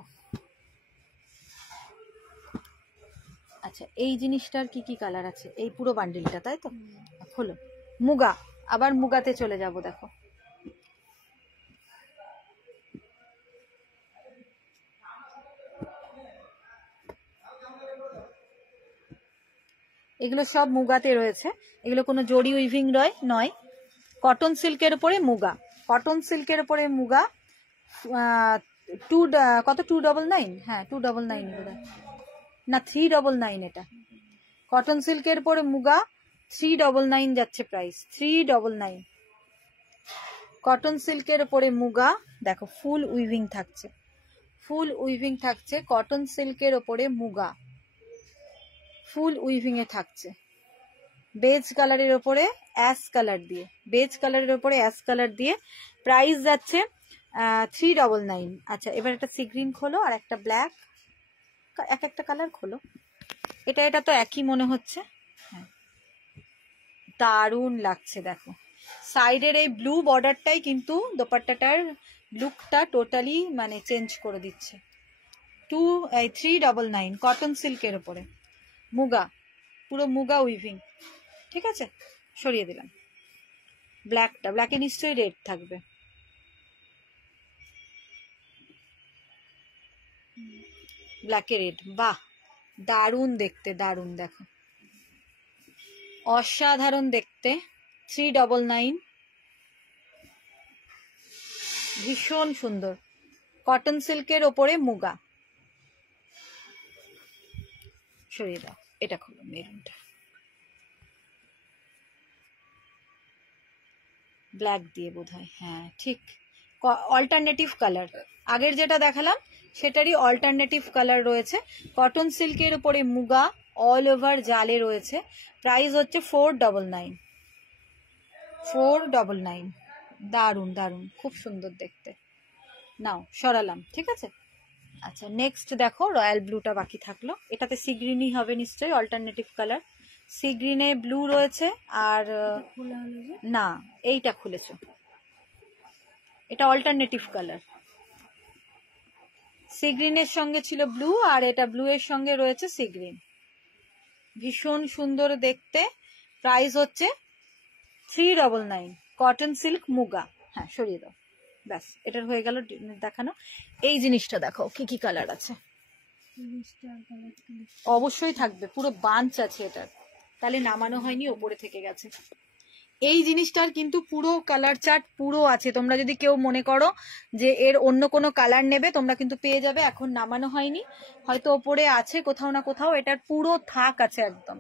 আচ্ছা এই জিনিসটার কি কি কালার আছে, এই পুরো বান্ডিলটা, তাই তো? খোলো। মুগা, আবার মুগাতে চলে যাব। দেখো এগুলো সব মুগাতে রয়েছে, এগুলো কোনো জরি উইভিং নয়, কটন সিল্কের উপরে মুগা, কটন সিল্কের উপরে মুগা। কত 299, হ্যাঁ 299 না 399, এটা কটন সিল্কের উপরে মুগা 399 যাচ্ছে প্রাইস। 399 কটন সিল্কের উপরে মুগা। দেখো ফুল উইভিং থাকছে, ফুল উইভিং থাকছে, কটন সিল্কের ওপরে মুগা ফুল উইভিং এ থাকছে। বেজ কালারের ওপরে অ্যাশ কালার দিয়ে, বেজ কালারের ওপরে অ্যাশ কালার দিয়ে। প্রাইস যাচ্ছে 399। আচ্ছা, এবার একটা সি গ্রিন খোলো আর একটা ব্ল্যাক, এক একটা কালার খোলো। এটা তো একই মনে হচ্ছে। হ্যাঁ, দারুণ লাগছে। দেখো সাইডের এই ব্লু বর্ডারটাই কিন্তু দোপাট্টাটার লুকটা টোটালি মানে চেঞ্জ করে দিচ্ছে। 399 কটন সিল্কের ওপরে মুগা, পুরো মুগা উইভিং। ঠিক আছে, সরিয়ে দিলাম। ব্ল্যাকটা, ব্ল্যাকে নিশ্চয়ই রেড থাকবে। ব্ল্যাকে রেড, বাহ দারুণ দেখতে, দারুণ। দেখো অসাধারণ দেখতে। 399, ভীষণ সুন্দর, কটন সিল্কের ওপরে মুগা। সরিয়ে দাও, এটা খোলো মেরুনটা, ব্ল্যাক দিয়ে বোধহয়, হ্যাঁ ঠিক অল্টারনেটিভ কালার। আগের যেটা দেখালাম সেটারই অল্টারনেটিভ কালার রয়েছে। কটন সিল্কের উপরে মুগা, অল ওভার জালে রয়েছে। প্রাইস হচ্ছে 499, 499। দারুণ দারুণ, খুব সুন্দর দেখতে। নাও সরালাম, ঠিক আছে। আচ্ছা নেক্সট দেখো, রয়্যাল ব্লুটা বাকি থাকলো। এটাতে সি গ্রিনই হবে নিশ্চয়ই, অল্টারনেটিভ কালার। সি গ্রিনে ব্লু রয়েছে, আর না এইটা খুলেছো, এটা অল্টারনেটিভ কালার। সি গ্রিনের সঙ্গে ছিল ব্লু, আর এটা ব্লু এর সঙ্গে রয়েছে সি গ্রিন। ভীষণ সুন্দর দেখতে। প্রাইস হচ্ছে 399। Cotton silk muga. হ্যাঁ সরিয়ে দাও, ব্যাস এটার হয়ে গেল দেখানো। এই জিনিসটা দেখো কি কি কালার আছে। অবশ্যই থাকবে, পুরো বাঞ্চ আছে এটার, তাহলে নামানো হয়নি, ওপরে থেকে গেছে। এই জিনিসটার কিন্তু পুরো কালার চার্ট পুরো আছে, তোমরা যদি কেউ মনে করো যে এর অন্য কোনো কালার নেবে তোমরা কিন্তু পেয়ে যাবে। এখন নামানো হয়নি, হয়তো ওপরে আছে কোথাও না কোথাও, এটার পুরো থাক আছে একদম,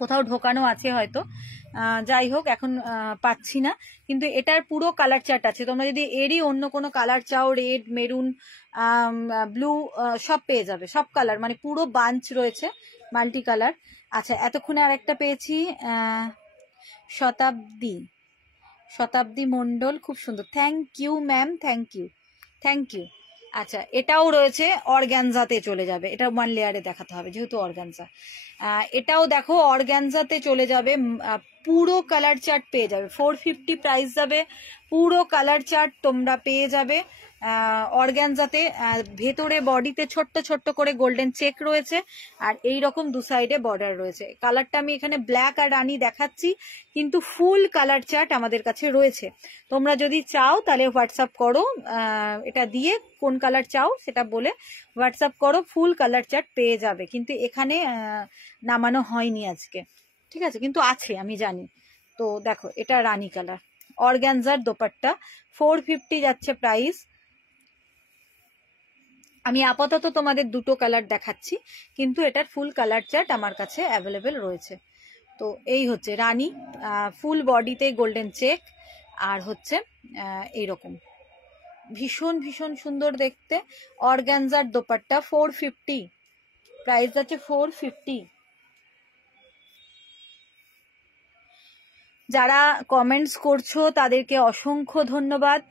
কোথাও ঢোকানো আছে হয়তো, যাই হোক এখন পাচ্ছি না, কিন্তু এটার পুরো কালার চার্ট আছে। তোমরা যদি এরই অন্য কোনো কালার চাও, রেড, মেরুন, ব্লু, সব পেয়ে যাবে, সব কালার, মানে পুরো বাঞ্চ রয়েছে, মাল্টি কালার। আচ্ছা এতক্ষণে আর একটা পেয়েছি, শতাব্দী মন্ডল, খুব সুন্দর, thank you ma'am, thank you, thank you. আচ্ছা এটাও রয়েছে, অর্গ্যানজাতে চলে যাবে, এটা ওয়ান লেয়ারে দেখাতে হবে যেহেতু অর্গ্যানজা। এটাও দেখো অর্গ্যানজাতে চলে যাবে, পুরো কালার চার্ট পেয়ে যাবে, 450 প্রাইস যাবে, পুরো কালার চার্ট তোমরা পেয়ে যাবে অর্গ্যানজাতে। ভেতরে বডিতে ছোট্ট ছোট্ট করে গোল্ডেন চেক রয়েছে, আর এই রকম দু সাইডে বর্ডার রয়েছে। কালারটা আমি এখানে ব্ল্যাক আর রানি দেখাচ্ছি, কিন্তু ফুল কালার চার্ট আমাদের কাছে রয়েছে। তোমরা যদি চাও তাহলে হোয়াটসঅ্যাপ করো, এটা দিয়ে কোন কালার চাও সেটা বলে হোয়াটসঅ্যাপ করো, ফুল কালার চার্ট পেয়ে যাবে। কিন্তু এখানে নামানো হয়নি আজকে, ঠিক আছে, কিন্তু আছে আমি জানি। তো দেখো এটা রানী কালার, অর্গ্যানজার দোপাট্টা, 450 যাচ্ছে প্রাইস। আমি আপাতত তোমাদের দুটো কালার দেখাচ্ছি, কিন্তু এটার ফুল কালার চার্ট আমার কাছে অ্যাভেলেবেল রয়েছে। তো এই হচ্ছে রানী, ফুল বডিতে গোল্ডেন চেক, আর হচ্ছে এইরকম ভীষণ ভীষণ সুন্দর দেখতে অর্গ্যানজার দোপাট্টা, 450 প্রাইস যাচ্ছে, 450। যারা কমেন্টস করছো তাদেরকে অসংখ্য ধন্যবাদ,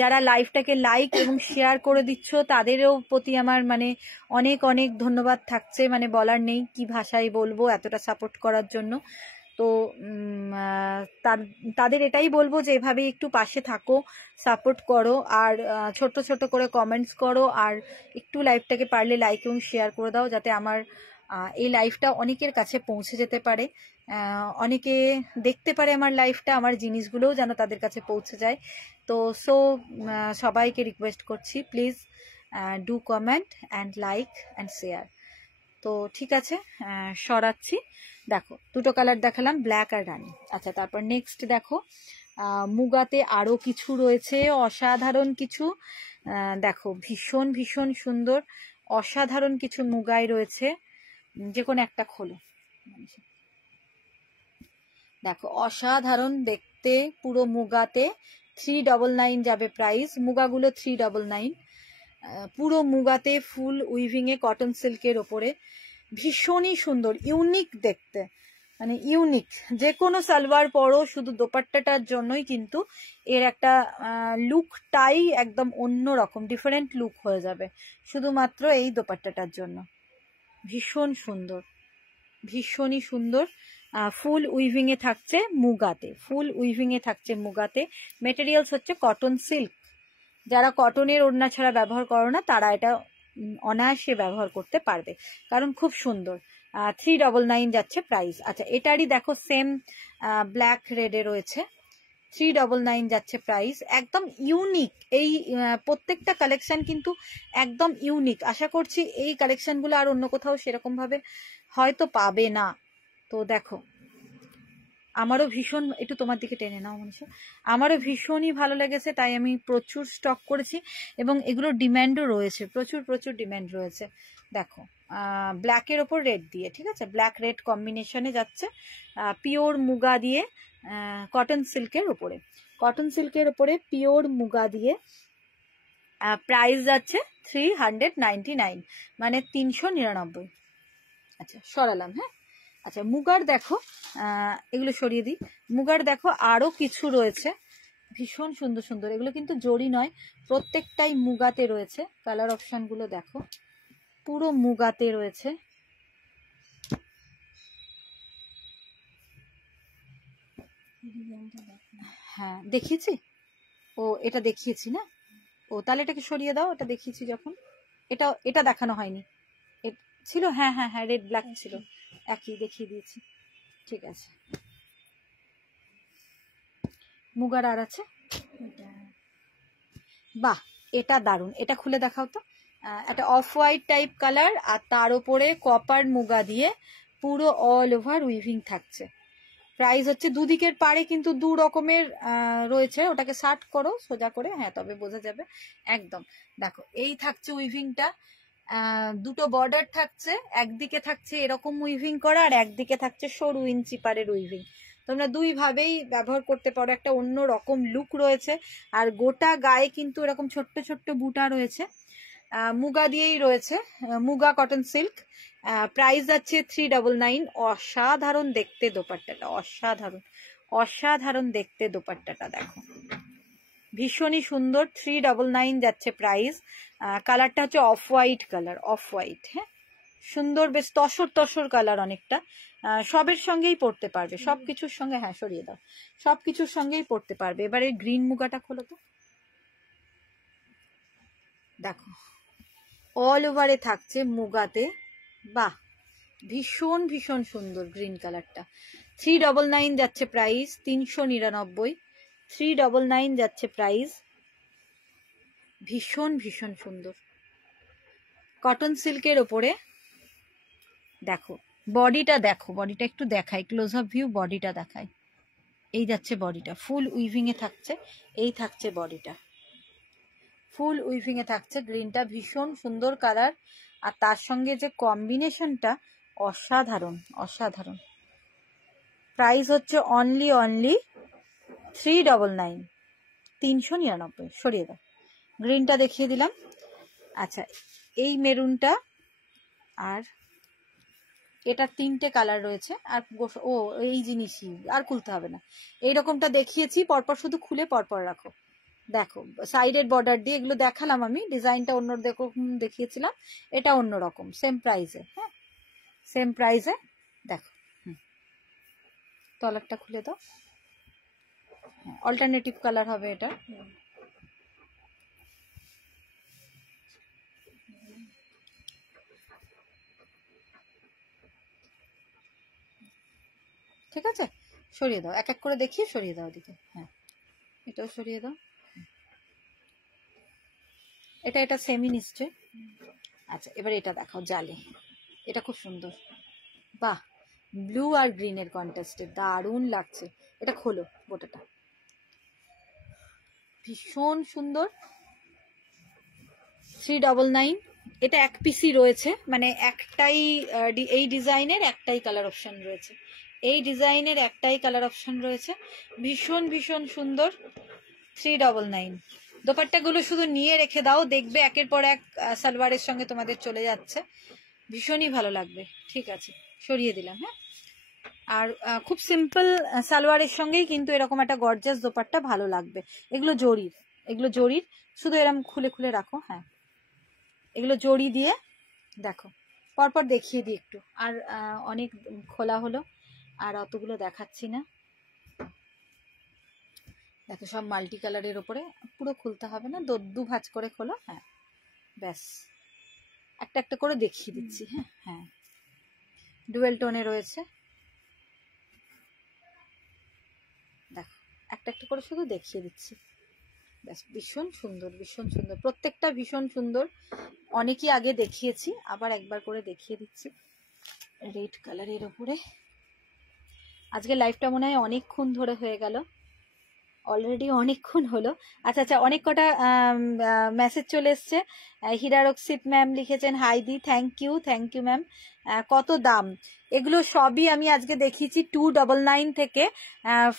যারা লাইভটাকে লাইক এবং শেয়ার করে দিচ্ছ তাদেরও প্রতি আমার মানে অনেক অনেক ধন্যবাদ থাকছে, মানে বলার নেই কি ভাষায় বলবো, এতটা সাপোর্ট করার জন্য। তো তাদের এটাই বলবো যে এভাবে একটু পাশে থাকো, সাপোর্ট করো, আর ছোট ছোট করে কমেন্টস করো, আর একটু লাইভটাকে পারলে লাইক এবং শেয়ার করে দাও, যাতে আমার এই লাইভটা অনেকের কাছে পৌঁছে যেতে পারে, অনেকে দেখতে পারে আমার লাইভটা, আমার জিনিসগুলোও যেন তাদের কাছে পৌঁছে যায়। তো সবাইকে রিকোয়েস্ট করছি, please do comment and like and share. তো ঠিক আছে, সরাচ্ছি। দেখো দুটো কালার দেখালাম, ব্ল্যাক আর রানি। আচ্ছা তারপর নেক্সট দেখো, মুগাতে আরো কিছু রয়েছে, অসাধারণ কিছু, দেখো ভীষণ ভীষণ সুন্দর অসাধারণ কিছু মুগায় রয়েছে, যে কোনো একটা খোলো, দেখো অসাধারণ দেখতে, পুরো মুগাতে, 399 যাবে প্রাইস, মুগাগুলো 399, পুরো মুগাতে ফুল উইভিং এ কটন সিল্কের ওপরে, ভীষণই সুন্দর, ইউনিক দেখতে, মানে ইউনিক, যে কোনো সালোয়ার পরো, শুধু দোপাট্টাটার জন্যই কিন্তু এর একটা লুকটাই একদম অন্য রকম, ডিফারেন্ট লুক হয়ে যাবে শুধুমাত্র এই দোপাট্টাটার জন্য। ভীষণ সুন্দর, ভীষণই সুন্দর, ফুল উইভিং এ থাকছে মুগাতে, ফুল উইভিং এ থাকছে মুগাতে, মেটেরিয়ালস হচ্ছে কটন সিল্ক। যারা কটনের ওড়না ছাড়া ব্যবহার করো না তারা এটা অনায়াসে ব্যবহার করতে পারবে, কারণ খুব সুন্দর। 399 যাচ্ছে প্রাইস। আচ্ছা এটারই দেখো সেম ব্ল্যাক রেডে রয়েছে, 399 যাচ্ছে প্রাইস, একদম ইউনিক। এই প্রত্যেকটা কালেকশন কিন্তু একদম ইউনিক, আশা করছি এই কালেকশনগুলো আর অন্য কোথাও সেরকম ভাবে হয়তো পাবে না। তো দেখো আমারও ভীষণ, একটু তোমার দিকে টেনে নাও মনীষা, আমারও ভীষণই ভালো লেগেছে, তাই আমি প্রচুর স্টক করেছি, এবং এগুলোর ডিম্যান্ডও রয়েছে, প্রচুর প্রচুর ডিম্যান্ড রয়েছে। দেখো ব্ল্যাকের ওপর রেড দিয়ে, ঠিক আছে, ব্ল্যাক রেড কম্বিনেশনে যাচ্ছে, পিওর মুগা দিয়ে, কটন সিল্কের ওপরে, কটন সিল্কের ওপরে পিওর মুগা দিয়ে, প্রাইস যাচ্ছে 399, মানে 399। আচ্ছা সরালাম, হ্যাঁ। আচ্ছা মুগার দেখো, এগুলো সরিয়ে দিই, মুগার দেখো আরো কিছু রয়েছে, ভীষণ সুন্দর সুন্দর, এগুলো কিন্তু জরি নয়, প্রত্যেকটাই মুগাতে রয়েছে, কালার অপশনগুলো দেখো পুরো মুগাতে রয়েছে। হ্যাঁ দেখিয়েছি, ও এটা দেখিয়েছি না, ও তাহলে এটাকে সরিয়ে দাও, এটা দেখিয়েছি যখন, এটা এটা দেখানো হয়নি, ছিল হ্যাঁ হ্যাঁ হ্যাঁ রেড ব্ল্যাক ছিল, একই দেখিয়ে দিয়েছি। ঠিক আছে, মুগার আর আছে, বাহ এটা দারুন, এটা খুলে দেখাও তো। একটা অফ হোয়াইট টাইপ কালার, আর তার উপরে কপার মুগা দিয়ে পুরো অল ওভার উইভিং থাকছে। প্রাইস হচ্ছে দুদিকের পাড়ে কিন্তু দু রকমের রয়েছে, ওটাকে শার্ট করো সোজা করে, হ্যাঁ তবে বোঝা যাবে একদম। দেখো এই থাকছে উইভিংটা, দুটো বর্ডার থাকছে, একদিকে থাকছে এরকম উইভিং করা আর একদিকে থাকছে সরু ইঞ্চি পাড়ের উইভিং। তোমরা দুই ভাবেই ব্যবহার করতে পারো, একটা অন্য রকম লুক রয়েছে। আর গোটা গায়ে কিন্তু এরকম ছোট্ট ছোট্ট বুটা রয়েছে, মুগা দিয়েই রয়েছে, মুগা কটন সিল্ক। প্রাইস আছে 399। অসাধারণ দেখতে দোপাট্টাটা, অসাধারণ অসাধারণ দেখতে দোপাট্টাটা দেখো, ভীষণই সুন্দর। 399 যাচ্ছে প্রাইস। কালারটা হচ্ছে off white colour, off white, হ্যাঁ সুন্দর, বেশ তসর তসর কালার অনেকটা। সবের সঙ্গেই পড়তে পারবে, সবকিছুর সঙ্গে, হ্যাঁ সরিয়ে দাও, সবকিছুর সঙ্গেই পড়তে পারবে। এবারে গ্রিন মুগাটা খোলো তো, দেখো অল ওভারে থাকছে মুগাতে, বাহ ভীষণ ভীষণ সুন্দর গ্রিন কালারটা। 399 যাচ্ছে প্রাইস, 399, 399 যাচ্ছে প্রাইস। ভীষণ ভীষণ সুন্দর কটন সিল্কের ওপরে। দেখো বডিটা, দেখো বডিটা একটু দেখাই, ক্লোজ আপ ভিউ, বডিটা দেখাই। এই যাচ্ছে বডিটা, ফুল উইভিং এ থাকছে, এই থাকছে বডিটা, ফুল উইভিং এ থাকছে। গ্রিনটা ভীষণ সুন্দর কালার, আর তার সঙ্গে যে কম্বিনেশনটা অসাধারণ অসাধারণ। প্রাইস হচ্ছে অনলি 399, 399, সরিয়ে দাও। গ্রিনটা দেখিয়ে দিলাম। আচ্ছা এই মেরুনটা, আর এটা তিনটে কালার রয়েছে, আর ও এই জিনিসই আর খুলতে হবে না, এইরকমটা দেখিয়েছি পরপর, শুধু খুলে পরপর রাখো। দেখো সাইডের বর্ডার দিয়ে এগুলো দেখালাম আমি, ডিজাইনটা অন্য রকম দেখিয়েছিলাম, এটা অন্যরকম, সেম প্রাইসে, হ্যাঁ সেম প্রাইসে। দেখো তলারটা খুলে দাও, অল্টারনেটিভ কালার হবে এটা। ঠিক আছে, সরিয়ে দাও, এক এক করে দেখিয়ে সরিয়ে দাও ওদিকে, হ্যাঁ এটাও সরিয়ে দাও। এটা এটা সেমি নিশ্চয়। আচ্ছা এবার এটা দেখাও জালে, এটা খুব সুন্দর, বাহ ব্লু আর গ্রিনের কন্ট্রাস্টে দারুণ লাগছে। এটা খোলো গোটাটা, ভীষণ সুন্দর। 399, এটা এক পিসি রয়েছে, মানে একটাই এই ডিজাইনের একটাই কালার অপশন রয়েছে, এই ডিজাইনের একটাই কালার অপশন রয়েছে, ভীষণ ভীষণ সুন্দর। 399। দোপাট্টাগুলো শুধু নিয়ে রেখে দাও, দেখবে একের পর এক সালোয়ারের সঙ্গে তোমাদের চলে যাচ্ছে, ভীষণই ভালো লাগবে। ঠিক আছে সরিয়ে দিলাম, হ্যাঁ। আর খুব সিম্পল সালোয়ারের সঙ্গেই কিন্তু এরকম একটা গর্জাস দোপাট্টা ভালো লাগবে। এগুলো জরির, এগুলো জরির, শুধু এরকম খুলে খুলে রাখো, হ্যাঁ এগুলো জড়ি দিয়ে। দেখো পরপর দেখিয়ে দিই একটু, আর অনেক খোলা হলো, আর অতগুলো দেখাচ্ছি না। দেখো সব মাল্টি কালারের ওপরে, পুরো খুলতে হবে না, দু ভাঁজ করে খোলো, হ্যাঁ ব্যাস একটা একটা করে দেখিয়ে দিচ্ছি, হ্যাঁ হ্যাঁ ডুয়েল টোনে রয়েছে, দেখো একটা একটা করে শুধু দেখিয়ে দিচ্ছি, ব্যাস ভীষণ সুন্দর ভীষণ সুন্দর, প্রত্যেকটা ভীষণ সুন্দর। অনেকই আগে দেখিয়েছি, আবার একবার করে দেখিয়ে দিচ্ছি। রেড কালারের ওপরে আজকে লাইভটা মনে হয় অনেকক্ষণ ধরে হয়ে গেল, অলরেডি অনেকক্ষণ হলো। আচ্ছা আচ্ছা অনেক কটা মেসেজ চলে এসছে। হীরারক্ষিত ম্যাম লিখেছেন হাই দি, থ্যাংক ইউ ম্যাম। কত দাম? এগুলো সবই আমি আজকে দেখিয়েছি 299 থেকে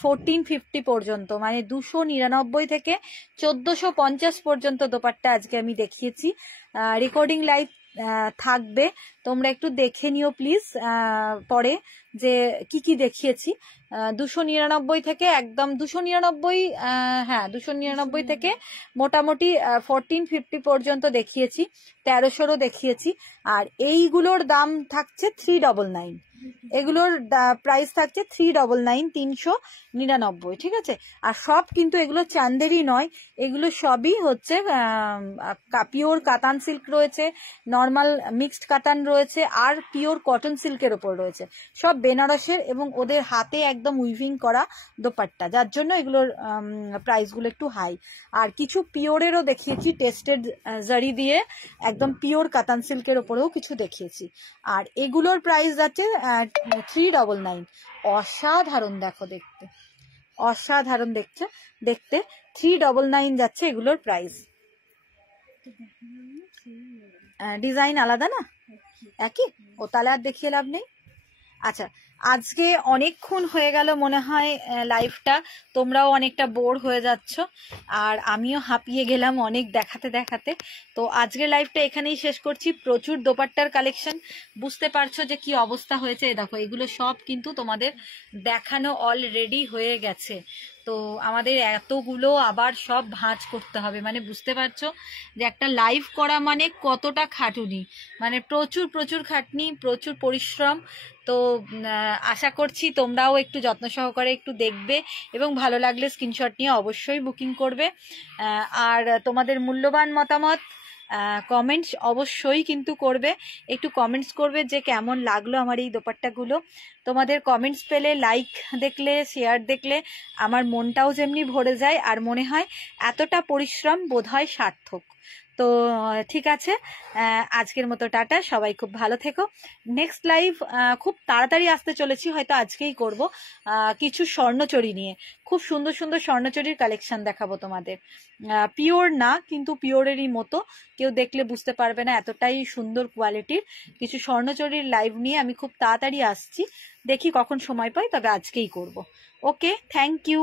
1450 পর্যন্ত, মানে 299 থেকে 1450 পর্যন্ত দোপাট্টা আজকে আমি দেখিয়েছি। রেকর্ডিং লাইভ থাকবে, তোমরা একটু দেখে নিও প্লিজ পরে যে কি কি দেখিয়েছি। 299 থেকে একদম 299, হ্যাঁ 299 থেকে মোটামুটি 1450 পর্যন্ত দেখিয়েছি, 1300 দেখিয়েছি। আর এইগুলোর দাম থাকছে 399, এগুলোর প্রাইস থাকছে 399 399, ঠিক আছে। আর সব কিন্তু এগুলো চান্দেরই নয়, এগুলো সবই হচ্ছে পিওর কাতান সিল্ক রয়েছে, নর্মাল মিক্সড কাতান রয়েছে, আর পিওর কটন সিল্কের ওপর রয়েছে, সব বেনারসের, এবং ওদের হাতে একদম উইভিং করা দোপাট্টা, যার জন্য এগুলোর প্রাইসগুলো একটু হাই। আর কিছু পিওরেরও দেখিয়েছি, টেস্টেড জারি দিয়ে একদম পিওর কাতান সিল্কের ওপরেও কিছু দেখিয়েছি। আর এগুলোর প্রাইস আছে 399। অসাধারণ, দেখো দেখতে অসাধারণ দেখতে 399 যাচ্ছে এগুলোর প্রাইস। ডিজাইন আলাদা না, একই? ও তাহলে আর দেখিয়ে লাভ নেই। আচ্ছা, আজকে অনেকক্ষণ হয়ে গেল মনে হয় লাইভটা, তোমরাও অনেকটা বোর হয়ে যাচ্ছ, আর আমিও হাঁপিয়ে গেলাম অনেক দেখাতে দেখাতে। তো আজকের লাইভটা এখানেই শেষ করছি। প্রচুর দোপাট্টার কালেকশন, বুঝতে পারছো যে কি অবস্থা হয়েছে। দেখো এগুলো সব কিন্তু তোমাদের দেখানো অলরেডি হয়ে গেছে, তো আমাদের এতগুলো আবার সব ভাঁজ করতে হবে, মানে বুঝতে পারছো যে একটা লাইভ করা মানে কতটা খাটুনি, মানে প্রচুর প্রচুর খাটনি, প্রচুর পরিশ্রম। তো আশা করছি তোমরাও একটু যত্ন সহকারে একটু দেখবে, এবং ভালো লাগলে স্ক্রিনশট নিয়ে অবশ্যই বুকিং করবে। আর তোমাদের মূল্যবান মতামত কমেন্টস অবশ্যই কিন্তু করবে, একটু কমেন্টস করবে যে কেমন লাগলো আমার এই দোপাট্টাগুলো। তোমাদের কমেন্টস পেলে, লাইক দেখলে, শেয়ার দেখলে আমার মনটাও যেমনি ভরে যায়, আর মনে হয় এতটা পরিশ্রম বোধহয় সার্থক। তো ঠিক আছে, আজকের মতো টাটা, সবাই খুব ভালো থেকো। নেক্সট লাইভ খুব তাড়াতাড়ি আসতে চলেছি, হয়তো আজকেই করব, কিছু স্বর্ণচুরি নিয়ে। খুব সুন্দর সুন্দর স্বর্ণচুরির কালেকশন দেখাবো তোমাদের, পিওর না কিন্তু পিওরেরই মতো, কেউ দেখলে বুঝতে পারবে না, এতটাই সুন্দর কোয়ালিটির কিছু স্বর্ণচুরির লাইভ নিয়ে আমি খুব তাড়াতাড়ি আসছি। দেখি কখন সময় পাই, তবে আজকেই করব। ওকে, থ্যাংক ইউ।